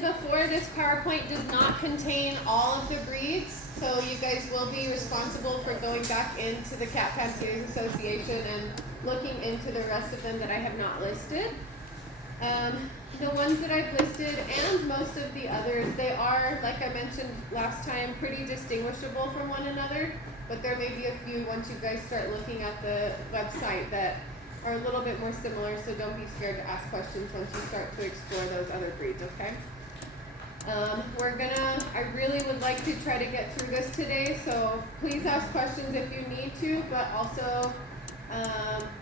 Before, this PowerPoint does not contain all of the breeds, so you guys will be responsible for going back into the Cat Fanciers Association and looking into the rest of them that I have not listed. The ones that I've listed and most of the others, they are, like I mentioned last time, pretty distinguishable from one another, but there may be a few once you guys start looking at the website that are a little bit more similar, so don't be scared to ask questions once you start to explore those other breeds, okay? I really would like to try to get through this today, so please ask questions if you need to, but also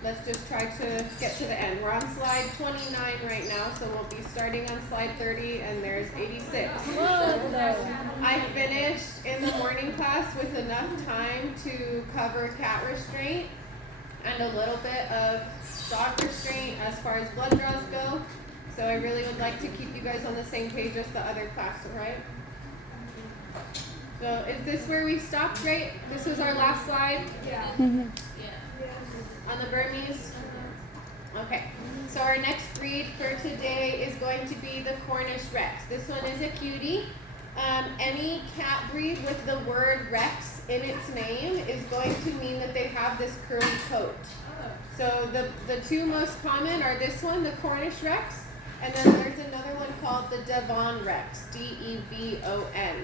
let's just try to get to the end. We're on slide 29 right now, so we'll be starting on slide 30, and there's 86. I finished in the morning class with enough time to cover cat restraint and a little bit of dog restraint as far as blood draws go. So I really would like to keep you guys on the same page as the other class, right? So is this where we stopped, right? This was our last slide? Yeah. On the Burmese? Okay. So our next breed for today is going to be the Cornish Rex. This one is a cutie. Any cat breed with the word Rex in its name is going to mean that they have this curly coat. So the two most common are this one, the Cornish Rex, and then there's another one called the Devon Rex, D-E-V-O-N.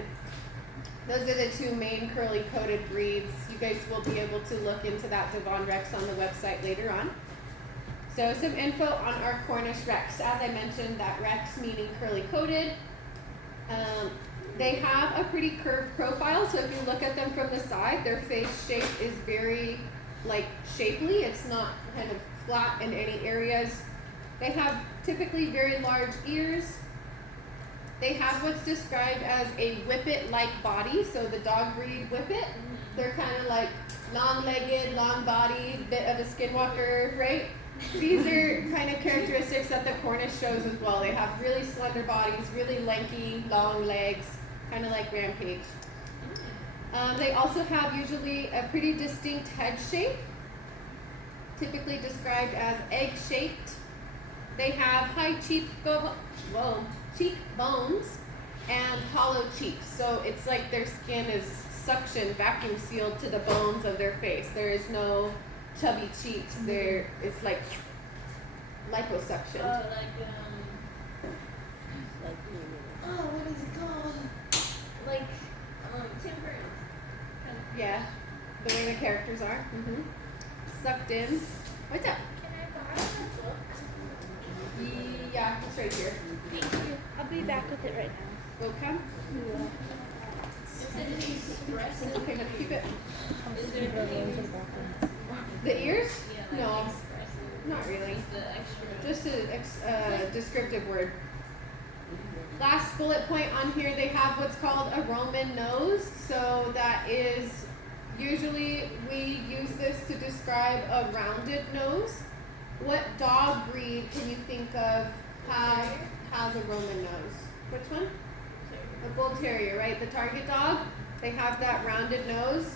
Those are the two main curly coated breeds. You guys will be able to look into that Devon Rex on the website later on. So some info on our Cornish Rex. As I mentioned, that Rex meaning curly coated. They have a pretty curved profile, so if you look at them from the side, their face shape is very shapely. It's not kind of flat in any areas. They have typically very large ears. They have what's described as a whippet-like body, so the dog breed whippet. They're kind of like long-legged, long-bodied, bit of a skinwalker, right? These are kind of characteristics that the Cornish shows as well. They have really slender bodies, really lanky, long legs, kind of like Rampage. They also have usually a pretty distinct head shape, typically described as egg-shaped. They have high cheekbones and hollow cheeks. So it's like their skin is suction, vacuum sealed to the bones of their face. There is no chubby cheeks. It's like liposuction. What is it called? Temperate. Yeah, the way the characters are. Sucked in. What's up? Can I borrow the book? Yeah, it's right here. Thank you. I'll be back with it right now. Will come? It's okay, but keep it. The ears? No, not really. Just a descriptive word. Last bullet point on here, they have what's called a Roman nose. So that is, usually we use this to describe a rounded nose. What dog breed can you think of has a Roman nose? Which one? A Bull Terrier, right? The target dog, they have that rounded nose.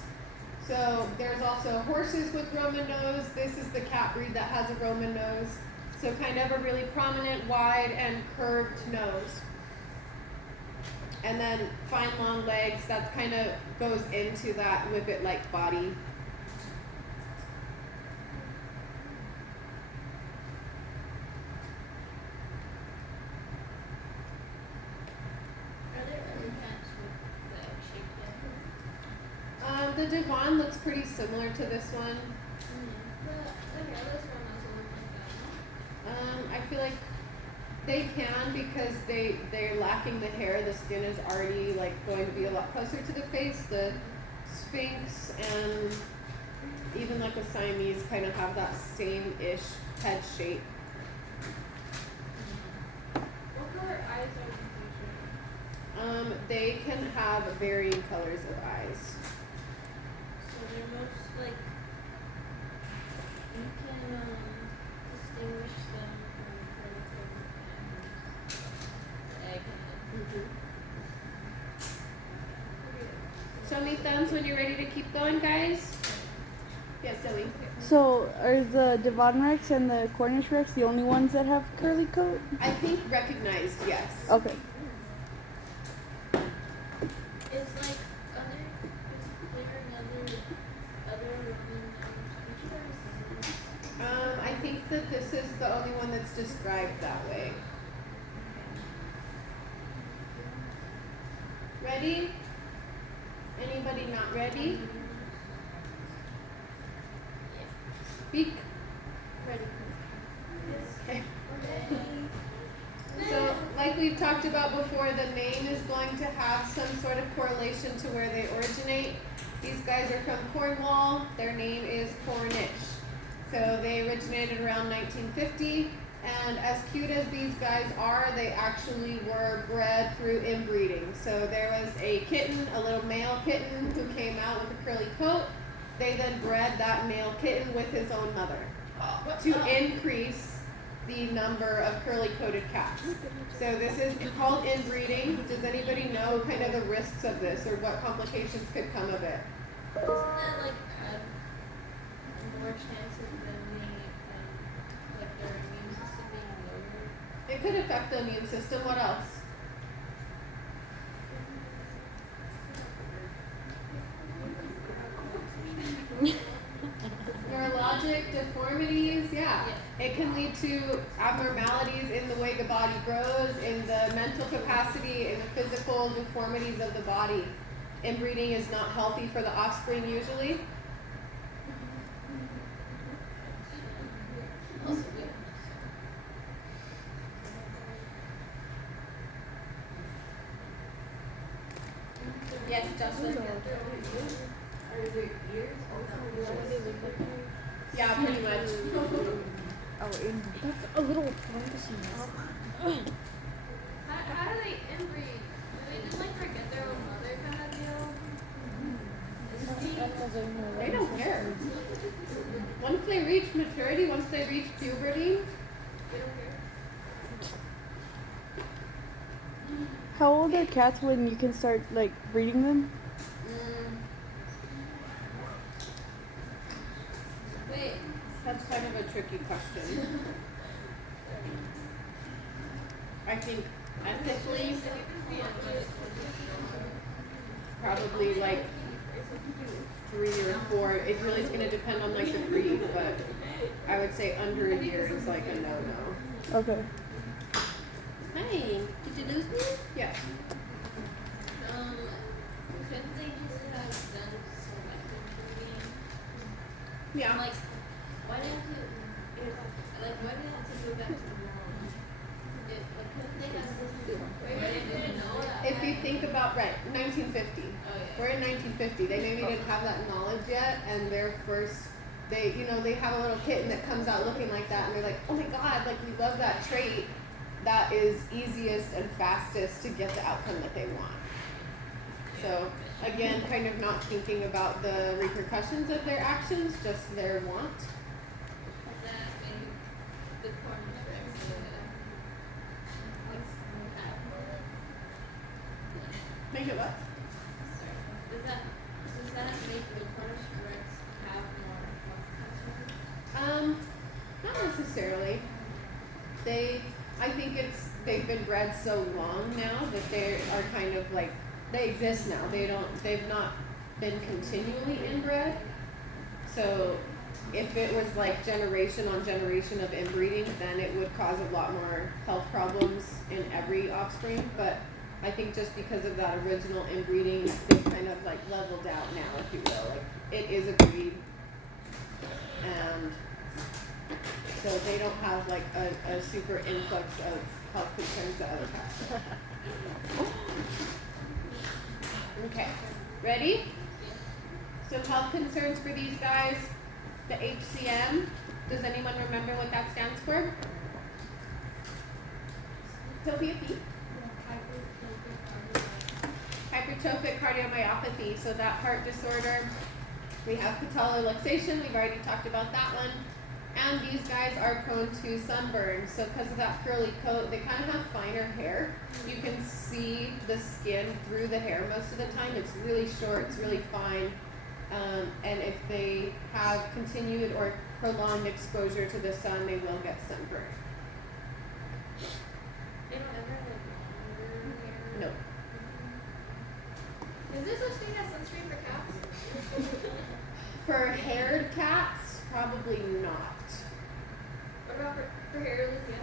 So there's also horses with Roman nose. This is the cat breed that has a Roman nose. So kind of a really prominent, wide, and curved nose. And then fine long legs, that kind of goes into that whippet-like body. Are there other cats with the egg-shaped head? The Devon looks pretty similar to this one. The hairless one also looks like that. I feel like they can because they're lacking the hair. The skin is already going to be a lot closer to the face. The Sphinx and even a Siamese kind of have that same-ish head shape. What color eyes are these usually? They can have varying colors of eyes. So they're most you can distinguish them from the egg Show me thumbs when you're ready to keep going, guys. Yes, Zoe. So are the Devon Rex and the Cornish Rex the only ones that have curly coat? I think recognized, yes. Okay. that this is the only one that's described that way. Ready? Anybody not ready? Speak. Ready. Okay. So, like we've talked about before, the name is going to have some sort of correlation to where they originate. These guys are from Cornwall. Their name is Cornish. So they originated around 1950. And as cute as these guys are, they actually were bred through inbreeding. So there was a kitten, a little male kitten, who came out with a curly coat. They then bred that male kitten with his own mother to increase the number of curly-coated cats. So this is called inbreeding. Does anybody know kind of the risks of this or what complications could come of it? Isn't that like more chances than like their immune system being lower? It could affect the immune system. What else? Neurologic deformities, yeah. It can lead to abnormalities in the way the body grows, in the mental capacity, in the physical deformities of the body. Inbreeding is not healthy for the offspring usually. Yes, Jocelyn? Yeah, pretty much. Oh, and that's a little How do they inbreed? Do they just like forget their own mother kind of deal? They don't care. Once they reach maturity, once they reach puberty, They don't care. How old are cats when you can start like breeding them? Wait. that's kind of a tricky question. I think ethically, probably like 3 or 4. It really is going to depend on like the breed, but I would say under a year is like a no-no. Okay. Hey, did you lose me? Yes. Couldn't they just have done selective breeding? Yeah. Like, why didn't it go back to normal? Couldn't they have why didn't know that? If you think about, right, 1950. Oh, yeah. We're in 1950. They maybe didn't have that knowledge yet, and their first, they have a little kitten that comes out looking like that, and they're like, oh my god, like we love that trait. That is easiest and fastest to get the outcome that they want. So again, kind of not thinking about the repercussions of their actions, just their want. That maybe the Cornish Rex Make it what? Does that make the Cornish Rex have more health concerns? Not necessarily. I think they've been bred so long now that they are kind of like, they exist now. They've not been continually inbred. So if it was like generation on generation of inbreeding, then it would cause a lot more health problems in every offspring. But I think just because of that original inbreeding, they've kind of like leveled out now, if you will. Like it is a breed, and so they don't have like a super influx of health concerns that other cats have. Okay, ready? Some health concerns for these guys. The HCM. Does anyone remember what that stands for? Sylvia P. Hypertrophic cardiomyopathy. So that heart disorder. We have patellar luxation. We've already talked about that one. And these guys are prone to sunburn. So because of that curly coat, they kind of have finer hair. You can see the skin through the hair most of the time. It's really short, it's really fine. And if they have continued or prolonged exposure to the sun, they will get sunburn. They don't ever have like longer hair. No. Is there such thing as sunscreen for cats? For haired cats, probably not. about for hairless? Yeah.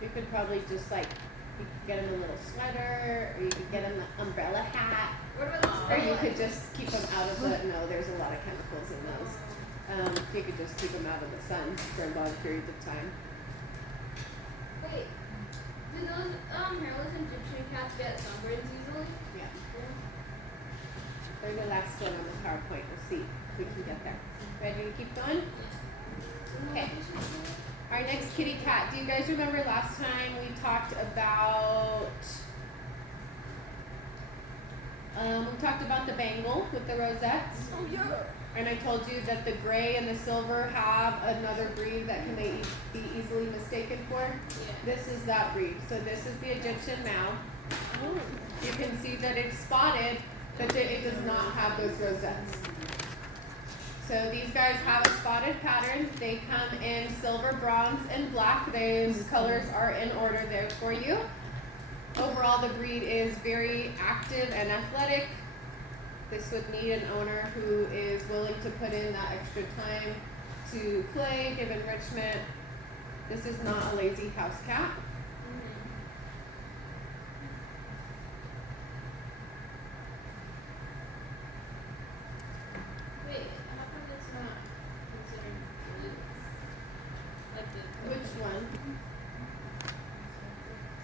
You could probably just like, you could get him a little sweater, or you could get him an umbrella hat, What about this? or you could just keep him out of the, no, there's a lot of chemicals in those. You could just keep him out of the sun for long periods of time. Wait. Do those hairless Egyptian cats get sunburns easily? Yeah. They're the last one on the PowerPoint. We'll see if we can get there. Ready to keep going? Okay. Our next kitty cat. Do you guys remember last time we talked about the bangle with the rosettes? Oh yeah. And I told you that the gray and the silver have another breed that can be easily mistaken for. Yeah. This is that breed. So this is the Egyptian Mau. You can see that it's spotted, but it does not have those rosettes. So these guys have a spotted pattern. They come in silver, bronze, and black. Those colors are in order there for you. Overall, the breed is very active and athletic. This would need an owner who is willing to put in that extra time to play, give enrichment. This is not a lazy house cat. Wait, how come it's not considered blue? Like the Which one?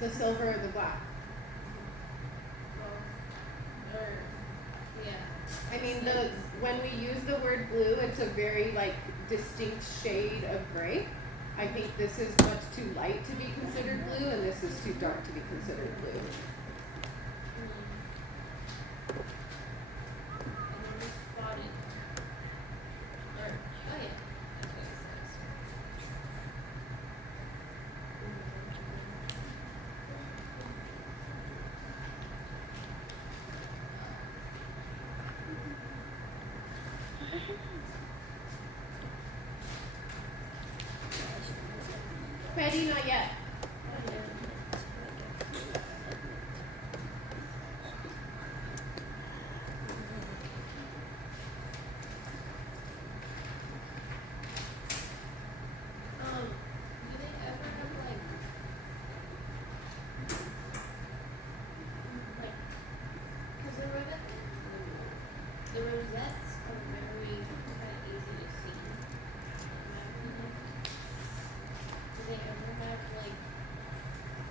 The silver or the black? or yeah. I mean, when we use the word blue, it's a very like distinct shade of gray. I think this is much too light to be considered blue, and this is too dark to be considered blue. And then the spotted. Or oh yeah. That's what it says. Ready? Not yet. Do they ever have like, cause the rosettes are very kind of easy to see. In my opinion. Do they ever have like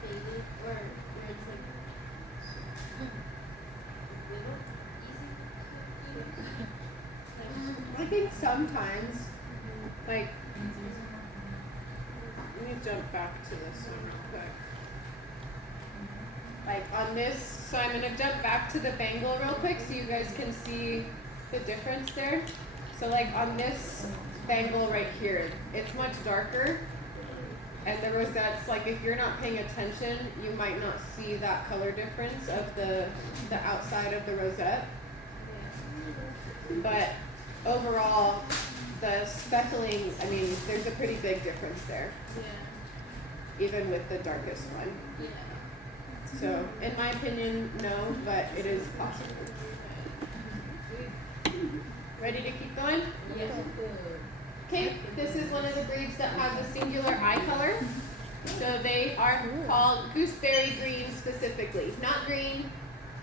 faded or where it's like little easy to see? I think sometimes, like, let me jump back to this one real quick. Like on this, so I'm gonna jump back to the bangle real quick so you guys can see the difference there. So like on this bangle right here, it's much darker. And the rosettes, like if you're not paying attention, you might not see that color difference of the outside of the rosette. But overall, the speckling, I mean, there's a pretty big difference there, Yeah. even with the darkest one. Yeah. So, in my opinion, no, but it is possible. Ready to keep going? Yes. Okay, this is one of the breeds that has a singular eye color. So they are called gooseberry green specifically. Not green,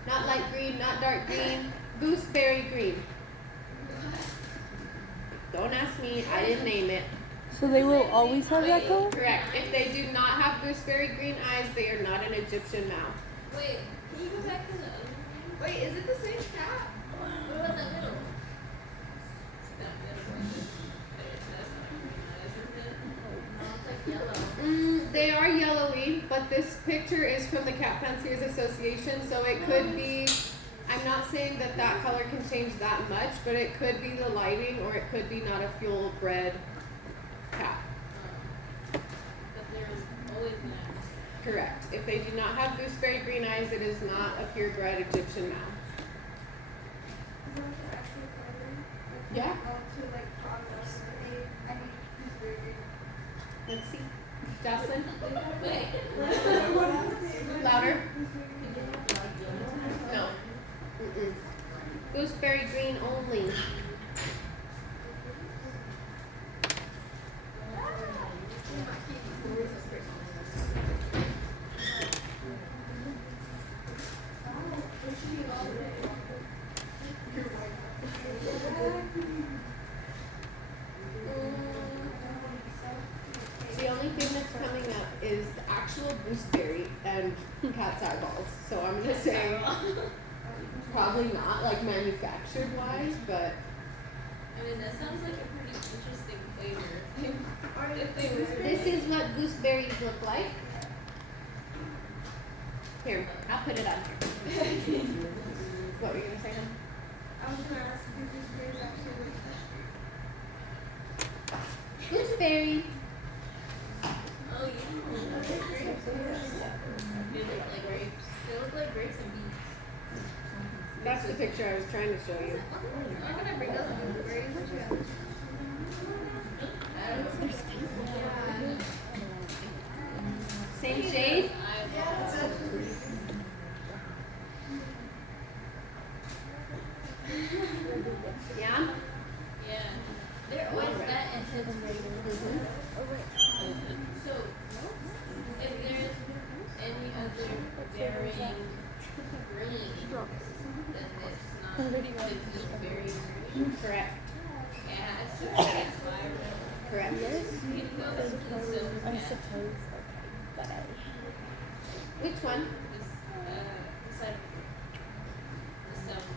not light green, not dark green, gooseberry green. Don't ask me, I didn't name it. So they will always have that color? Correct. If they do not have gooseberry green eyes, they are not an Egyptian Mau. Wait, can you go back to the other one? Wait, is it the same cat? What about that little one? That little one. That's not green eyes, is it? No, it's like yellow. They are yellowy, but this picture is from the Cat Fanciers Association, so it could be, I'm not saying that that color can change that much, but it could be the lighting or it could be not a fuel-bred cat. But there's always that. Correct. If they do not have gooseberry green eyes, it is not a purebred Egyptian Mau. Yeah. Let's see. Jocelyn? Wait. Louder? No. Gooseberry green only. and cat's eyeballs. So I'm gonna say probably not like manufactured wise, but I mean, that sounds like a pretty interesting flavor. If they were this is what gooseberries look like. Here, I'll put it on here. What were you gonna say, hon? I was gonna ask if gooseberries actually look like Gooseberry. Oh yeah. They look like grapes. They look like grapes and beets. That's the picture I was trying to show you. I'm gonna bring those gooseberries. I don't know. Same shade? Yeah? Yeah. They're always that intense. So, if there's any other varying green, then it's not just very green. Correct. Yeah, it's just like vibrant. Correct. You can go to the silver I cat. suppose. Okay. But Which one? This, the side of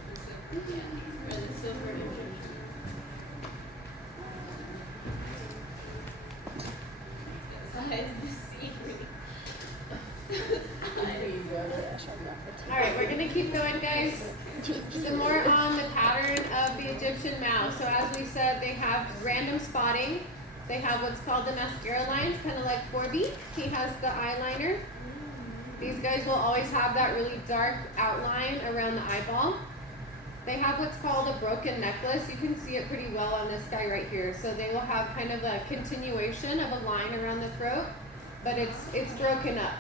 the silver, yeah, or the silver Egyptian. Besides the scenery. Alright, we're gonna keep going, guys. Some more on the pattern of the Egyptian mouse. So as we said, they have random spotting. They have what's called the mascara lines, kind of like Forby. He has the eyeliner. These guys will always have that really dark outline around the eyeball. They have what's called a broken necklace. You can see it pretty well on this guy right here. So they will have kind of a continuation of a line around the throat, but it's broken up.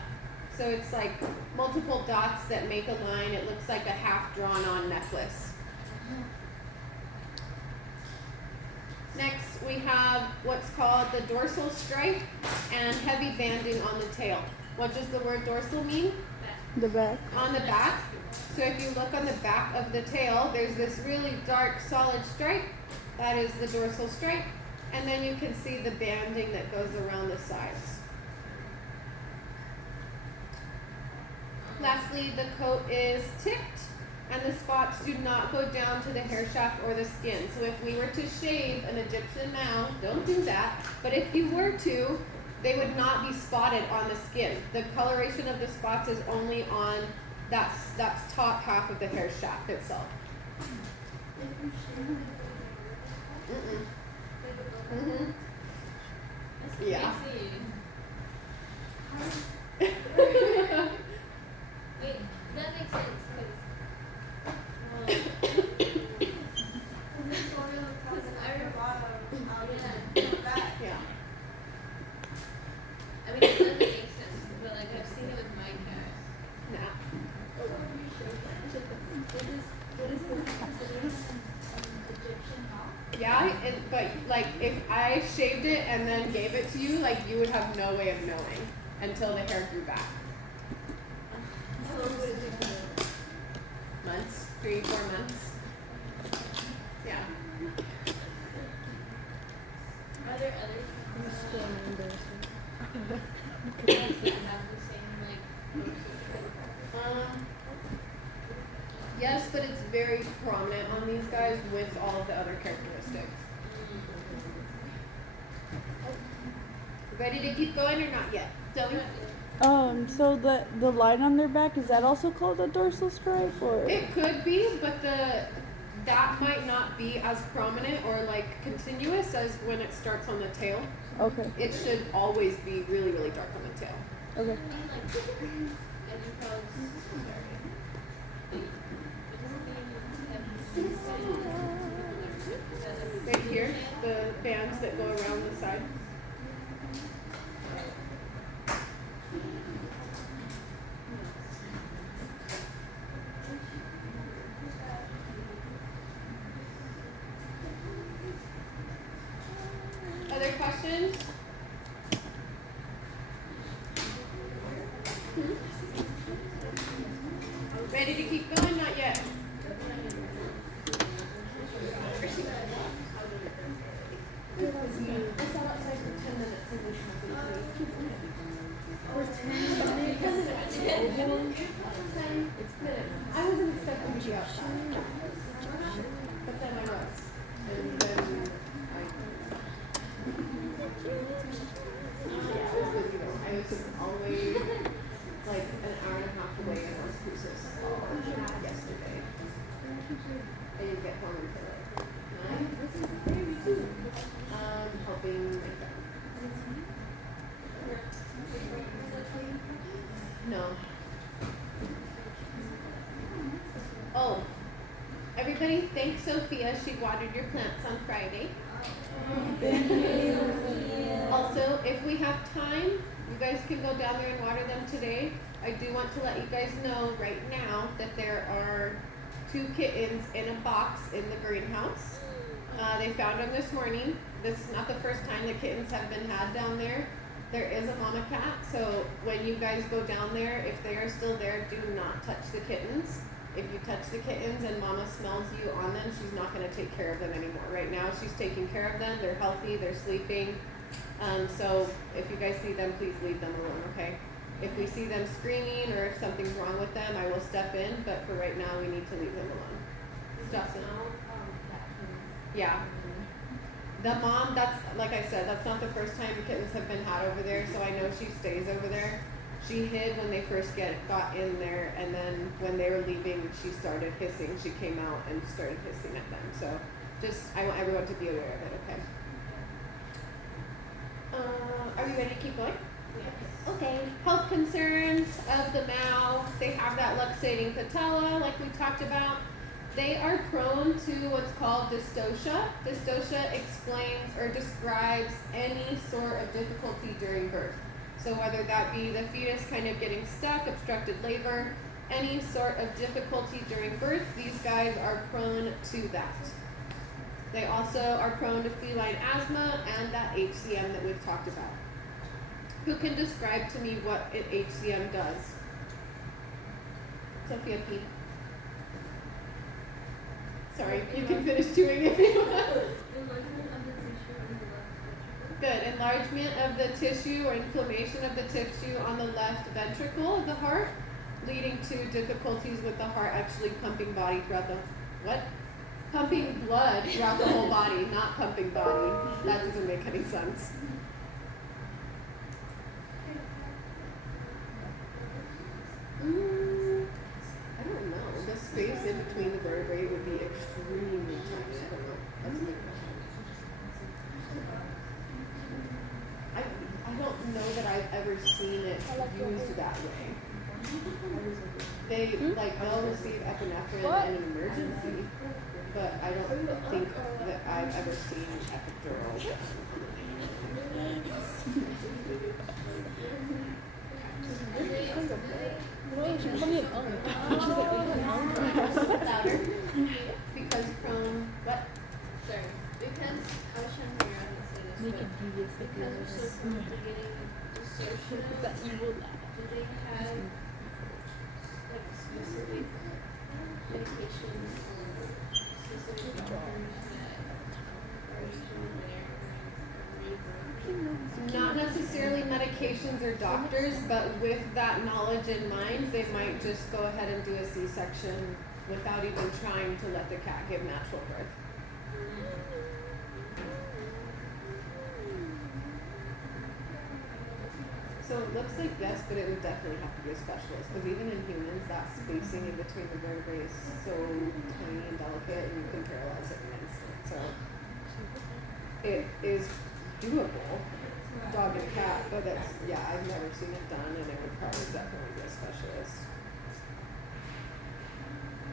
So it's like multiple dots that make a line. It looks like a half drawn on necklace. Next, we have what's called the dorsal stripe and heavy banding on the tail. What does the word dorsal mean? the back. On the back. So if you look on the back of the tail, there's this really dark solid stripe. That is the dorsal stripe. And then you can see the banding that goes around the sides. Lastly, the coat is tipped and the spots do not go down to the hair shaft or the skin. So if we were to shave an Egyptian mouse, don't do that, but if you were to, they would not be spotted on the skin. The coloration of the spots is only on that top half of the hair shaft itself. Mm-hmm. That's Yeah. crazy. Wait, that makes sense because I remember. Yeah. I mean, it doesn't make sense, but like I've seen it with my cat. Nah. Yeah, but like if I shaved it and then gave it to you, like you would have no way of knowing until the hair grew back. Months, 3-4 months. Yeah. Are there other cats that have the same like Yes, but it's very prominent on these guys with all of the other characteristics. Ready to keep going or not yet? Zoe? So the line on their back, is that also called a dorsal stripe, or? It could be, but that might not be as prominent or like continuous as when it starts on the tail. Okay. It should always be really, really dark on the tail. Okay. and you probably Right here, the bands that go around the side. Other questions? Ready to keep going? Not yet. We sat outside for 10 minutes and we should be I wasn't expecting to be outside. But then I was. And then I was all the way like an hour and a half away in Las Cruces yesterday. I didn't get home until like 9. Helping my friend. No. Oh, everybody thank Sophia. She watered your plants on Friday. Also, if we have time, you guys can go down there and water them today. I do want to let you guys know right now that there are 2 kittens in a box in the greenhouse. They found them this morning. This is not the first time the kittens have been had down there. There is a mama cat, so when you guys go down there, if they are still there, do not touch the kittens. If you touch the kittens and mama smells you on them, she's not going to take care of them anymore. Right now, she's taking care of them. They're healthy. They're sleeping. So if you guys see them, please leave them alone, okay? If we see them screaming or if something's wrong with them, I will step in. But for right now, we need to leave them alone. Justin. Yeah. The mom, that's, like I said, that's not the first time the kittens have been had over there, so I know she stays over there. She hid when they first got in there, and then when they were leaving, she started hissing. She came out and started hissing at them. So I want everyone to be aware of it, okay? Are you ready to keep going? Yes. Okay. Health concerns of the Mao. They have that luxating patella, like we talked about. They are prone to what's called dystocia. Dystocia explains or describes any sort of difficulty during birth. So whether that be the fetus kind of getting stuck, obstructed labor, any sort of difficulty during birth, these guys are prone to that. They also are prone to feline asthma and that HCM that we've talked about. Who can describe to me what an HCM does? Sophia P. Sorry, you can finish doing it if you want. Good. Enlargement of the tissue or inflammation of the tissue on the left ventricle of the heart, leading to difficulties with the heart actually pumping body throughout the pumping blood throughout the whole body, not pumping body. That doesn't make any sense. I don't know. The space in between the vertebrae would be extremely tiny. I don't know. That's a good question. I don't know that I've ever seen it used that way. They'll receive epinephrine in an emergency, but I don't think that I've ever seen epidural. Louder. Because prone, what? Sorry. Because I was trying to figure out how to say this, but because we're so prone to getting dissociative, do they have like specific medications or specific doctors that are usually there for labor? Not necessarily medications or doctors, but with that knowledge in mind, they might just go ahead and do a C-section without even trying to let the cat give natural birth. So it looks like yes, but it would definitely have to be a specialist, because even in humans, that spacing in between the vertebrae is so tiny and delicate, and you can paralyze it in an instant. So it is doable, dog and cat, but it's, yeah, I've never seen it done, and it would probably definitely be a specialist.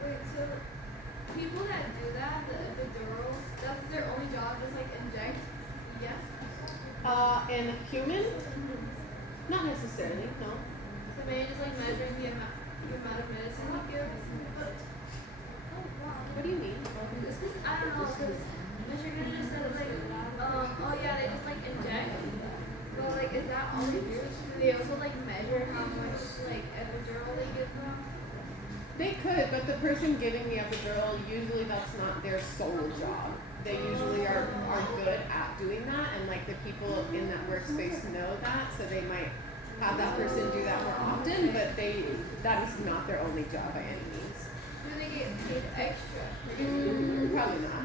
Wait, so people that do that, the epidurals, that's their only job, just like inject? Yes? In human? Not necessarily, no. So maybe just like measuring the amount of medicine you give? What do you mean? It's just, I don't know, because Michigan just said like, oh yeah, they just like inject. But like, is that all they do? Do they also like measure how much like epidural they give them? They could, but the person giving the epidural, usually that's not their sole job. They usually are good at doing that, and like the people in that workspace know that, so they might have that person do that more often, but that is not their only job by any means. Do they get paid extra? Probably not.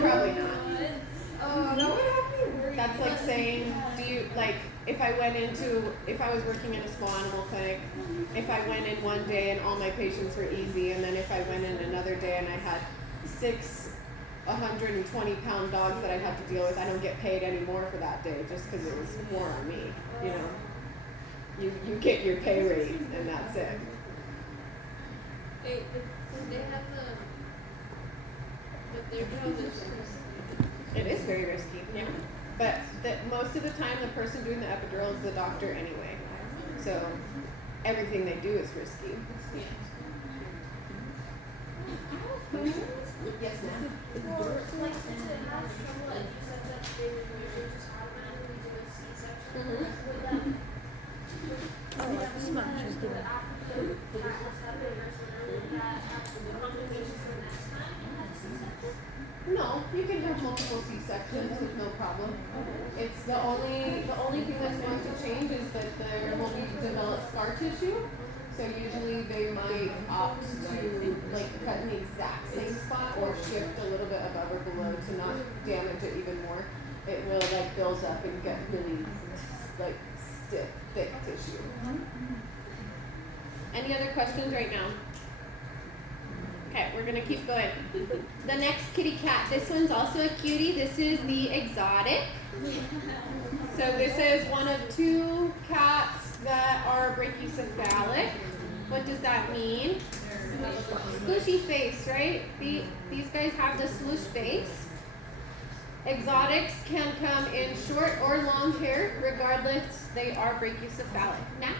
Probably not. Oh, that would have me worried. That's like saying, if I was working in a small animal clinic, if I went in one day and all my patients were easy, and then if I went in another day and I had 6 120-pound dogs that I had to deal with, I don't get paid any more for that day just because it was more on me, you know. You get your pay rate and that's it. Wait, they have but their job is It is very risky, yeah. But most of the time, the person doing the epidural is the doctor anyway. So everything they do is risky. Yes, ma'am. Like, since it has trouble, like you said that they would usually just automatically do a C-section. Would that, Smash. would after the cat was having a birth, would that have complications the next time it had a C-section? No, you can have multiple C-sections with no problem. It's the only thing that's going to change is that there will be developed scar tissue. So usually they might opt to cut in the exact same spot or shift a little bit above or below to not damage it even more. It will build up and get really stiff, thick tissue. Any other questions right now? Okay, we're gonna keep going. The next kitty cat, this one's also a cutie. This is the exotic. So this is one of 2 cats that are brachycephalic. What does that mean? Squishy face, right? These guys have the swoosh face. Exotics can come in short or long hair, regardless, they are brachycephalic. Now,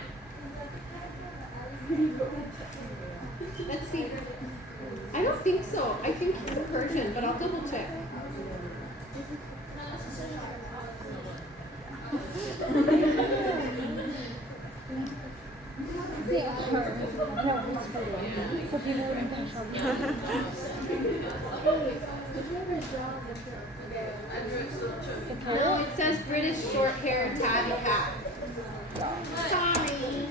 let's see. I don't think so. I think he's a Persian, but I'll double check. No, it says British short-haired tabby cat. Sorry.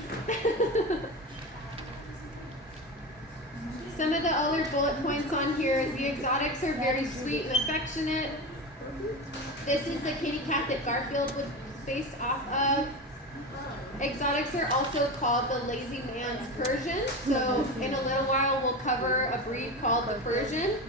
Some of the other bullet points on here is the exotics are very sweet and affectionate. This is the kitty cat that Garfield was based off of. Exotics are also called the lazy man's Persian. So in a little while we'll cover a breed called the Persian.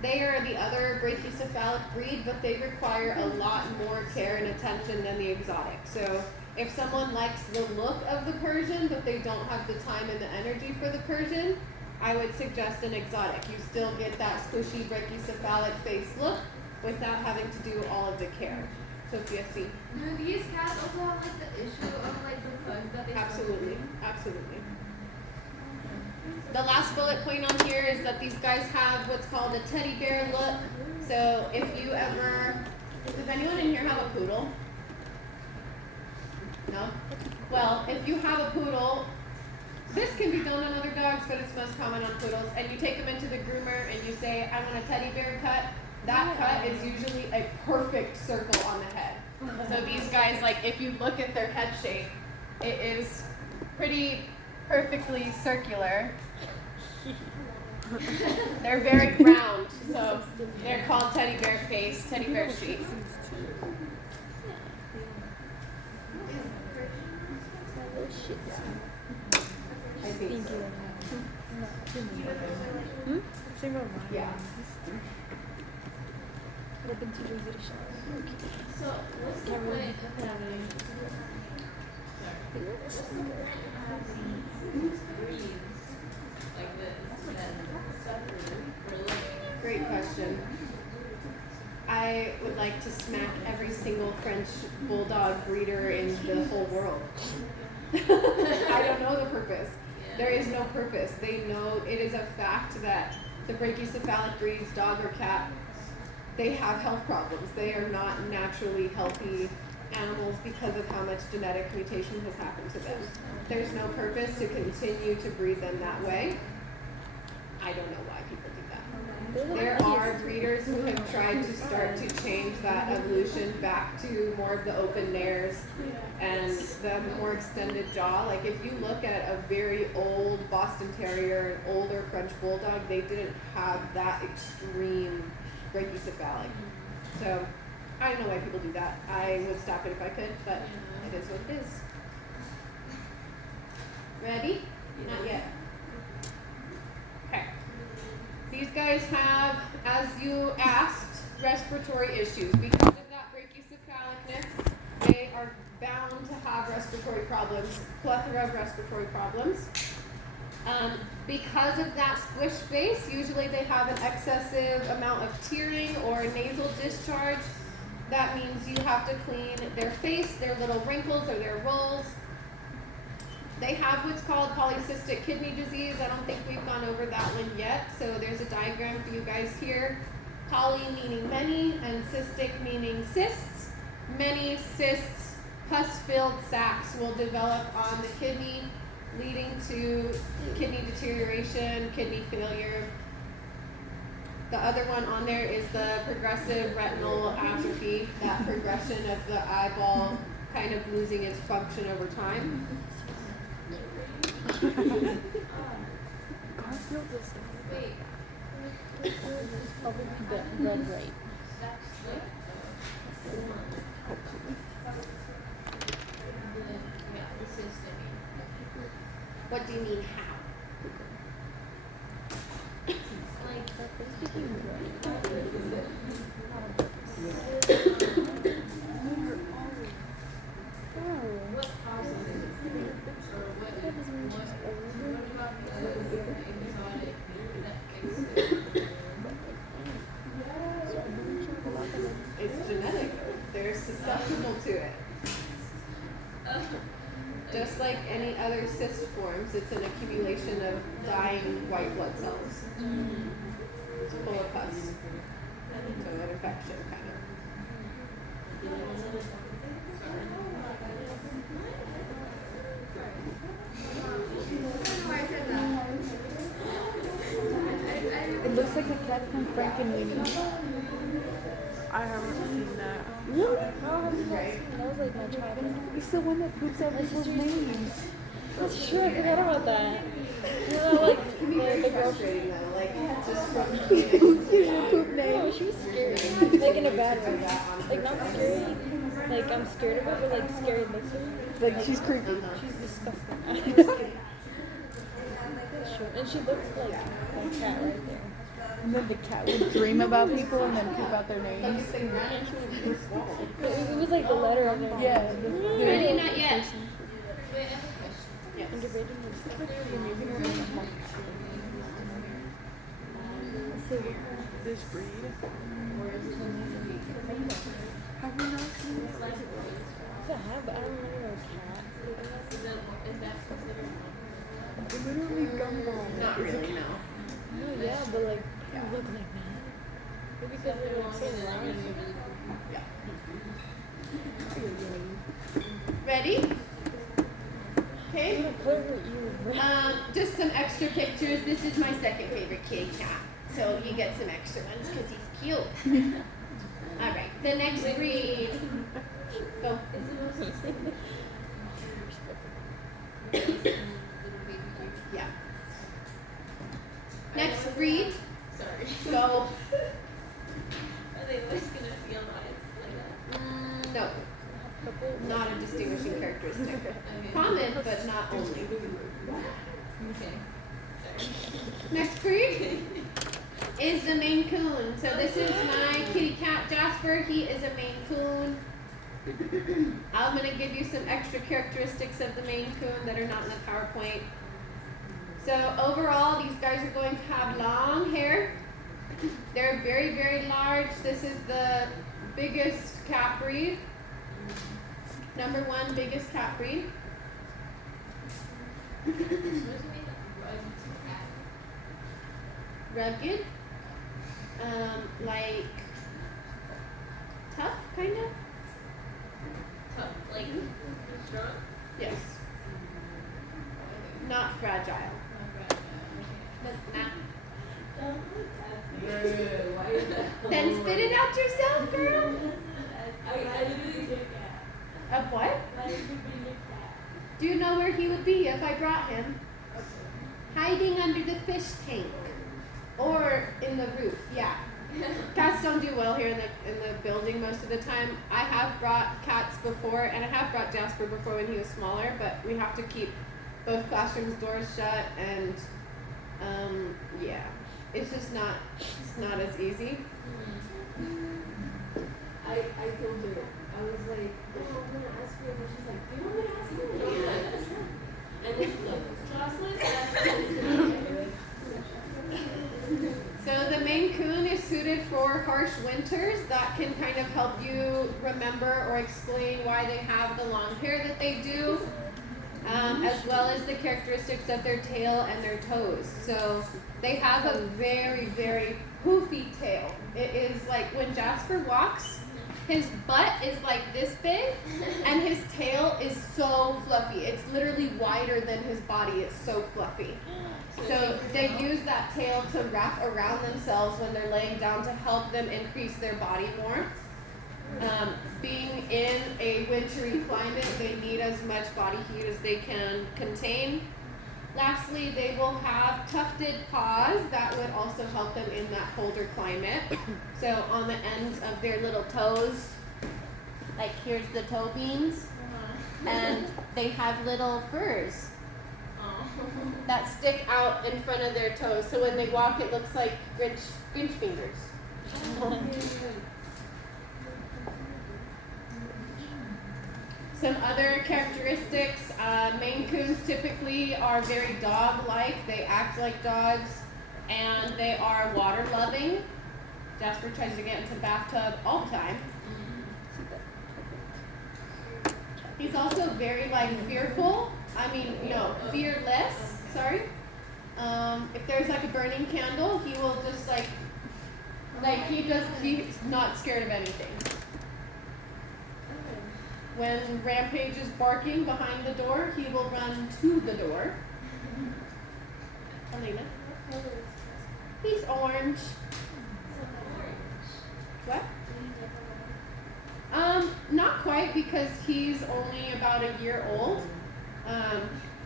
They are the other brachycephalic breed, but they require a lot more care and attention than the exotic. So if someone likes the look of the Persian, but they don't have the time and the energy for the Persian, I would suggest an exotic. You still get that squishy brachycephalic face look without having to do all of the care. Sophia, see? Do these cats also have the issue of the bugs that they Absolutely, absolutely. The last bullet point on here is that these guys have what's called a teddy bear look. So if you ever, does anyone in here have a poodle? No? Well, if you have a poodle, this can be done on other dogs, but it's most common on poodles. And you take them into the groomer and you say, I want a teddy bear cut. That cut is usually a perfect circle on the head. So these guys, if you look at their head shape, it is pretty perfectly circular. They're very round, so they're called teddy bear face, teddy bear shape. I think so. Yeah. So what's the point of having breeds like this that suffer for a living? Great question. I would like to smack every single French bulldog breeder in the whole world. I don't know the purpose. There is no purpose. They know it is a fact that the brachycephalic breeds, dog or cat, they have health problems. They are not naturally healthy animals because of how much genetic mutation has happened to them. There's no purpose to continue to breed them that way. I don't know why people do that. They're the There funniest. are breeders who have tried to start to change that evolution back to more of the open nares and the more extended jaw. Like if you look at a very old Boston Terrier, an older French Bulldog, they didn't have that extreme brachycephalic. So I don't know why people do that. I would stop it if I could, but it is what it is. Ready? Not yet. Okay. These guys have, as you asked, respiratory issues. Because of that brachycephalicness, they are bound to have respiratory problems, plethora of respiratory problems. Because of that squish face, usually they have an excessive amount of tearing or nasal discharge. That means you have to clean their face, their little wrinkles or their rolls. They have what's called polycystic kidney disease. I don't think we've gone over that one yet. So there's a diagram for you guys here. Poly meaning many and cystic meaning cysts. Many cysts, pus-filled sacs will develop on the kidney, leading to kidney deterioration, kidney failure. The other one on there is the progressive retinal atrophy, that progression of the eyeball kind of losing its function over time. Garfield is Wait. probably the red right. That's like the system. What do you mean how? Like what causes it? Or what about the exotic that makes it? It's genetic. They're susceptible to it. Just like any other cyst forms, it's an accumulation of dying white blood cells. It's full of pus. So an infection, kind of. It looks like a cat from Frankenweenie. I haven't seen that. Really? Right? That was like my childhood. It's the one that poops out people's names. That's true, I forgot about that. You know, like, It can be very the girl. frustrating though, like just from Poop name. No, she was scary. Like in a bad way. Like not scary. Like I'm scared of her, but like scary looks at her. Like she's creepy. She's disgusting. And she looks like a cat right there. And then the cat would dream about people and then poop out their names. Focusing right into it. It was like the letter of their name. Yeah. Ready? Not yet. Wait, I have a question. Yes. And debating is like removing her in the home. So This breed. Have you not seen it? I have, but I don't know no cat. Is that considered Literally gumball. Not really, no. No, yeah, but like, you look like that. Maybe because they're like so round. Ready? Okay. What color were you? Just some extra pictures. This is my second favorite kitty cat. So you get some extra ones because he's cute. All right. The next breed. Go. Yeah. Next breed. Sorry. Go. Are they always gonna feel nice like that? No. Not a distinguishing characteristic. Okay. Common, but not only. Okay. Next breed is the Maine Coon. So this is my kitty cat Jasper. He is a Maine Coon. I'm going to give you some extra characteristics of the Maine Coon that are not in the PowerPoint. So overall, these guys are going to have long hair. They're very, very large. This is the biggest cat breed. Number one biggest cat breed. What does it mean that rugged cat? Rugged. Like tough, kind of. Tough, like strong? Yes. Not fragile. Not fragile. But not brought yourself, girl? I literally did that. A what? I literally did that. Do you know where he would be if I brought him? Hiding under the fish tank. Or in the roof, yeah. Cats don't do well here in the building most of the time. I have brought cats before, and I have brought Jasper before when he was smaller, but we have to keep both classrooms doors shut, and yeah, it's just not as easy. I told her, I was like, oh, I'm gonna ask her, and she's like, you want me to ask her? Yeah. And then she's like, Jocelyn, So the Maine Coon is suited for harsh winters. That can kind of help you remember or explain why they have the long hair that they do, as well as the characteristics of their tail and their toes. So they have a very, very poofy tail. It is like when Jasper walks, his butt is like this big, and his tail is so fluffy. It's literally wider than his body. It's so fluffy. So they use that tail to wrap around themselves when they're laying down to help them increase their body warmth. Being in a wintry climate, they need as much body heat as they can contain. Lastly, they will have tufted paws that would also help them in that colder climate. So on the ends of their little toes, like here's the toe beans, and they have little furs that stick out in front of their toes. So when they walk, it looks like Grinch fingers. Some other characteristics, Maine Coons typically are very dog-like. They act like dogs, and they are water-loving. Jasper tries to get into the bathtub all the time. He's also very, fearful. Fearless. Sorry. If there's, a burning candle, he will just, he's not scared of anything. When Rampage is barking behind the door, he will run to the door. Elena? He's orange. What? Not quite, because he's only about a year old.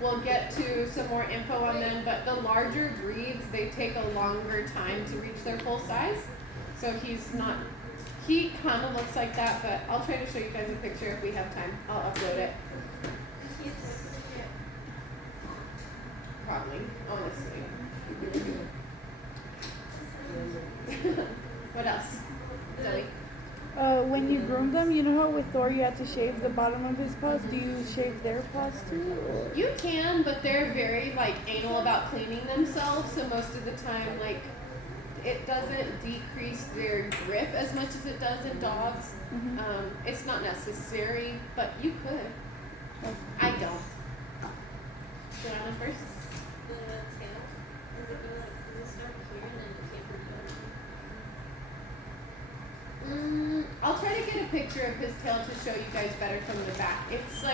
We'll get to some more info on them, but the larger breeds, they take a longer time to reach their full size. So he kind of looks like that, but I'll try to show you guys a picture if we have time. I'll upload it. Probably, honestly. What else? Zoe? When you groom them, you know how with Thor you had to shave the bottom of his paws? Do you shave their paws too? Or? You can, but they're very anal about cleaning themselves, so most of the time it doesn't decrease their grip as much as it does in dogs. Mm-hmm. It's not necessary, but you could. I don't. Joanna first? the tail, does it start here and then it tapers I'll try to get a picture of his tail to show you guys better from the back. It's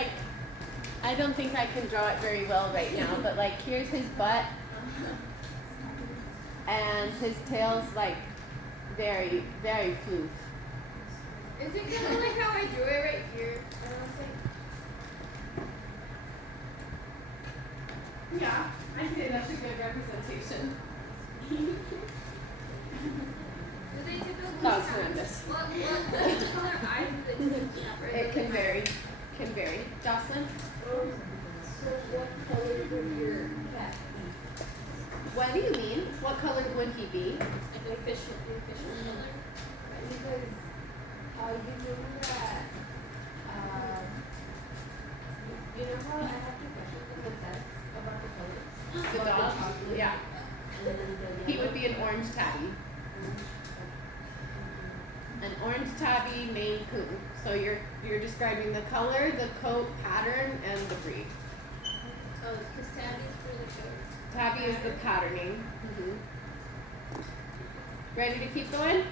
I don't think I can draw it very well right now, but here's his butt, and his tail's very, very floof. Is it kind of like how I drew it right here? Yeah, I'd say that's a good representation. Do they typically That was have- horrendous. What color eyes do they have? It can vary. Jocelyn? So what color would your cat be? What do you mean? What color would he be? Like the official color? Because you know that, You know how I have two questions in the test about the colors? The About dog? chocolate Yeah. and then the He would be an orange tabby. An orange tabby Maine Coon. So you're describing the color, the coat pattern, and the breed. Oh, because tabby's for the coat. Tabby is the patterning. Ready to keep going?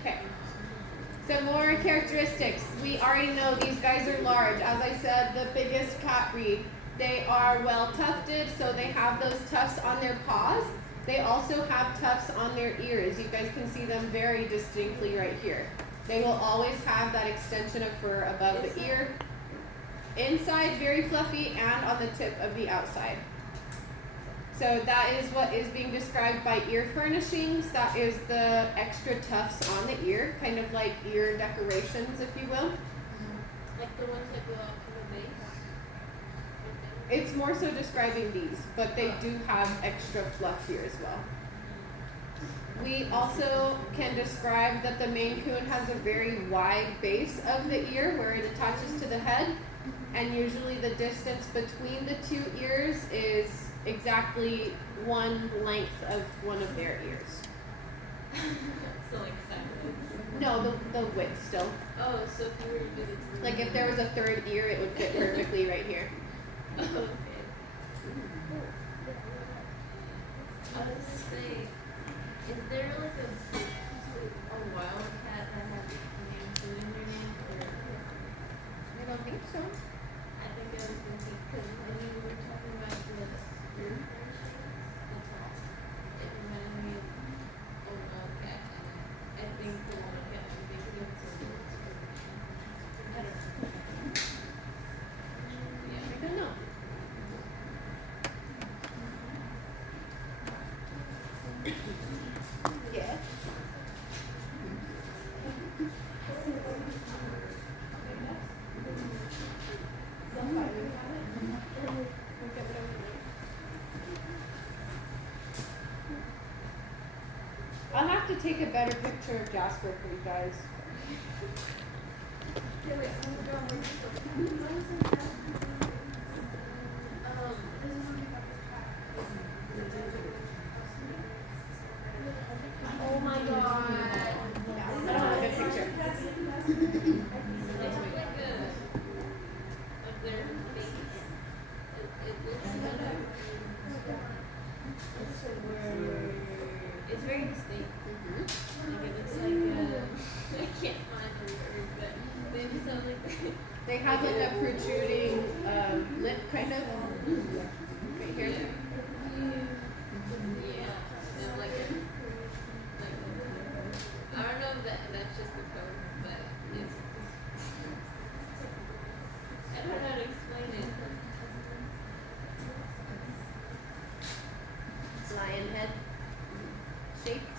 Okay. Some more characteristics. We already know these guys are large. As I said, the biggest cat breed. They are well tufted, so they have those tufts on their paws. They also have tufts on their ears. You guys can see them very distinctly right here. They will always have that extension of fur above the ear. Inside, very fluffy, and on the tip of the outside. So that is what is being described by ear furnishings. That is the extra tufts on the ear, kind of like ear decorations, if you will. Like the ones that go up to the base. It's more so describing these, but they do have extra fluff here as well. We also can describe that the Maine Coon has a very wide base of the ear where it attaches to the head, and usually the distance between the two ears is exactly one length of one of their ears. So like sideways. No, the width still. Oh, so if you were to do this. Like if there was a third ear, it would fit perfectly right here. Okay. I was saying, is there like a wildcat that has name Coon in their name? Or I don't think so. I think I was thinking because when you were talking about the ear furnishings, that's all. It reminded me of a wildcat, and I think the wildcat would be good for sports. I don't know. Yeah. I don't know. Yeah. I'll have to take a better picture of Jasper for you guys. Oh my god. I don't have a good picture. It's like their face. It looks like it's very distinct. Like it looks like I can't find the word, but maybe something like They have like a protruding lip kind of right here. yeah, and like I don't know if that's just the code, but it's I don't know how to explain it. Lion head shaped,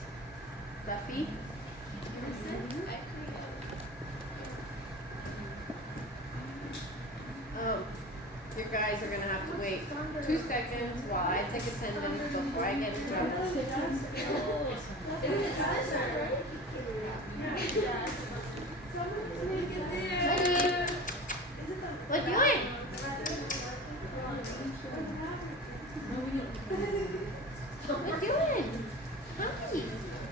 fluffy. Oh, you guys are gonna have to wait 2 seconds while I take attendance before I get in trouble. What doing? What doing? Hi.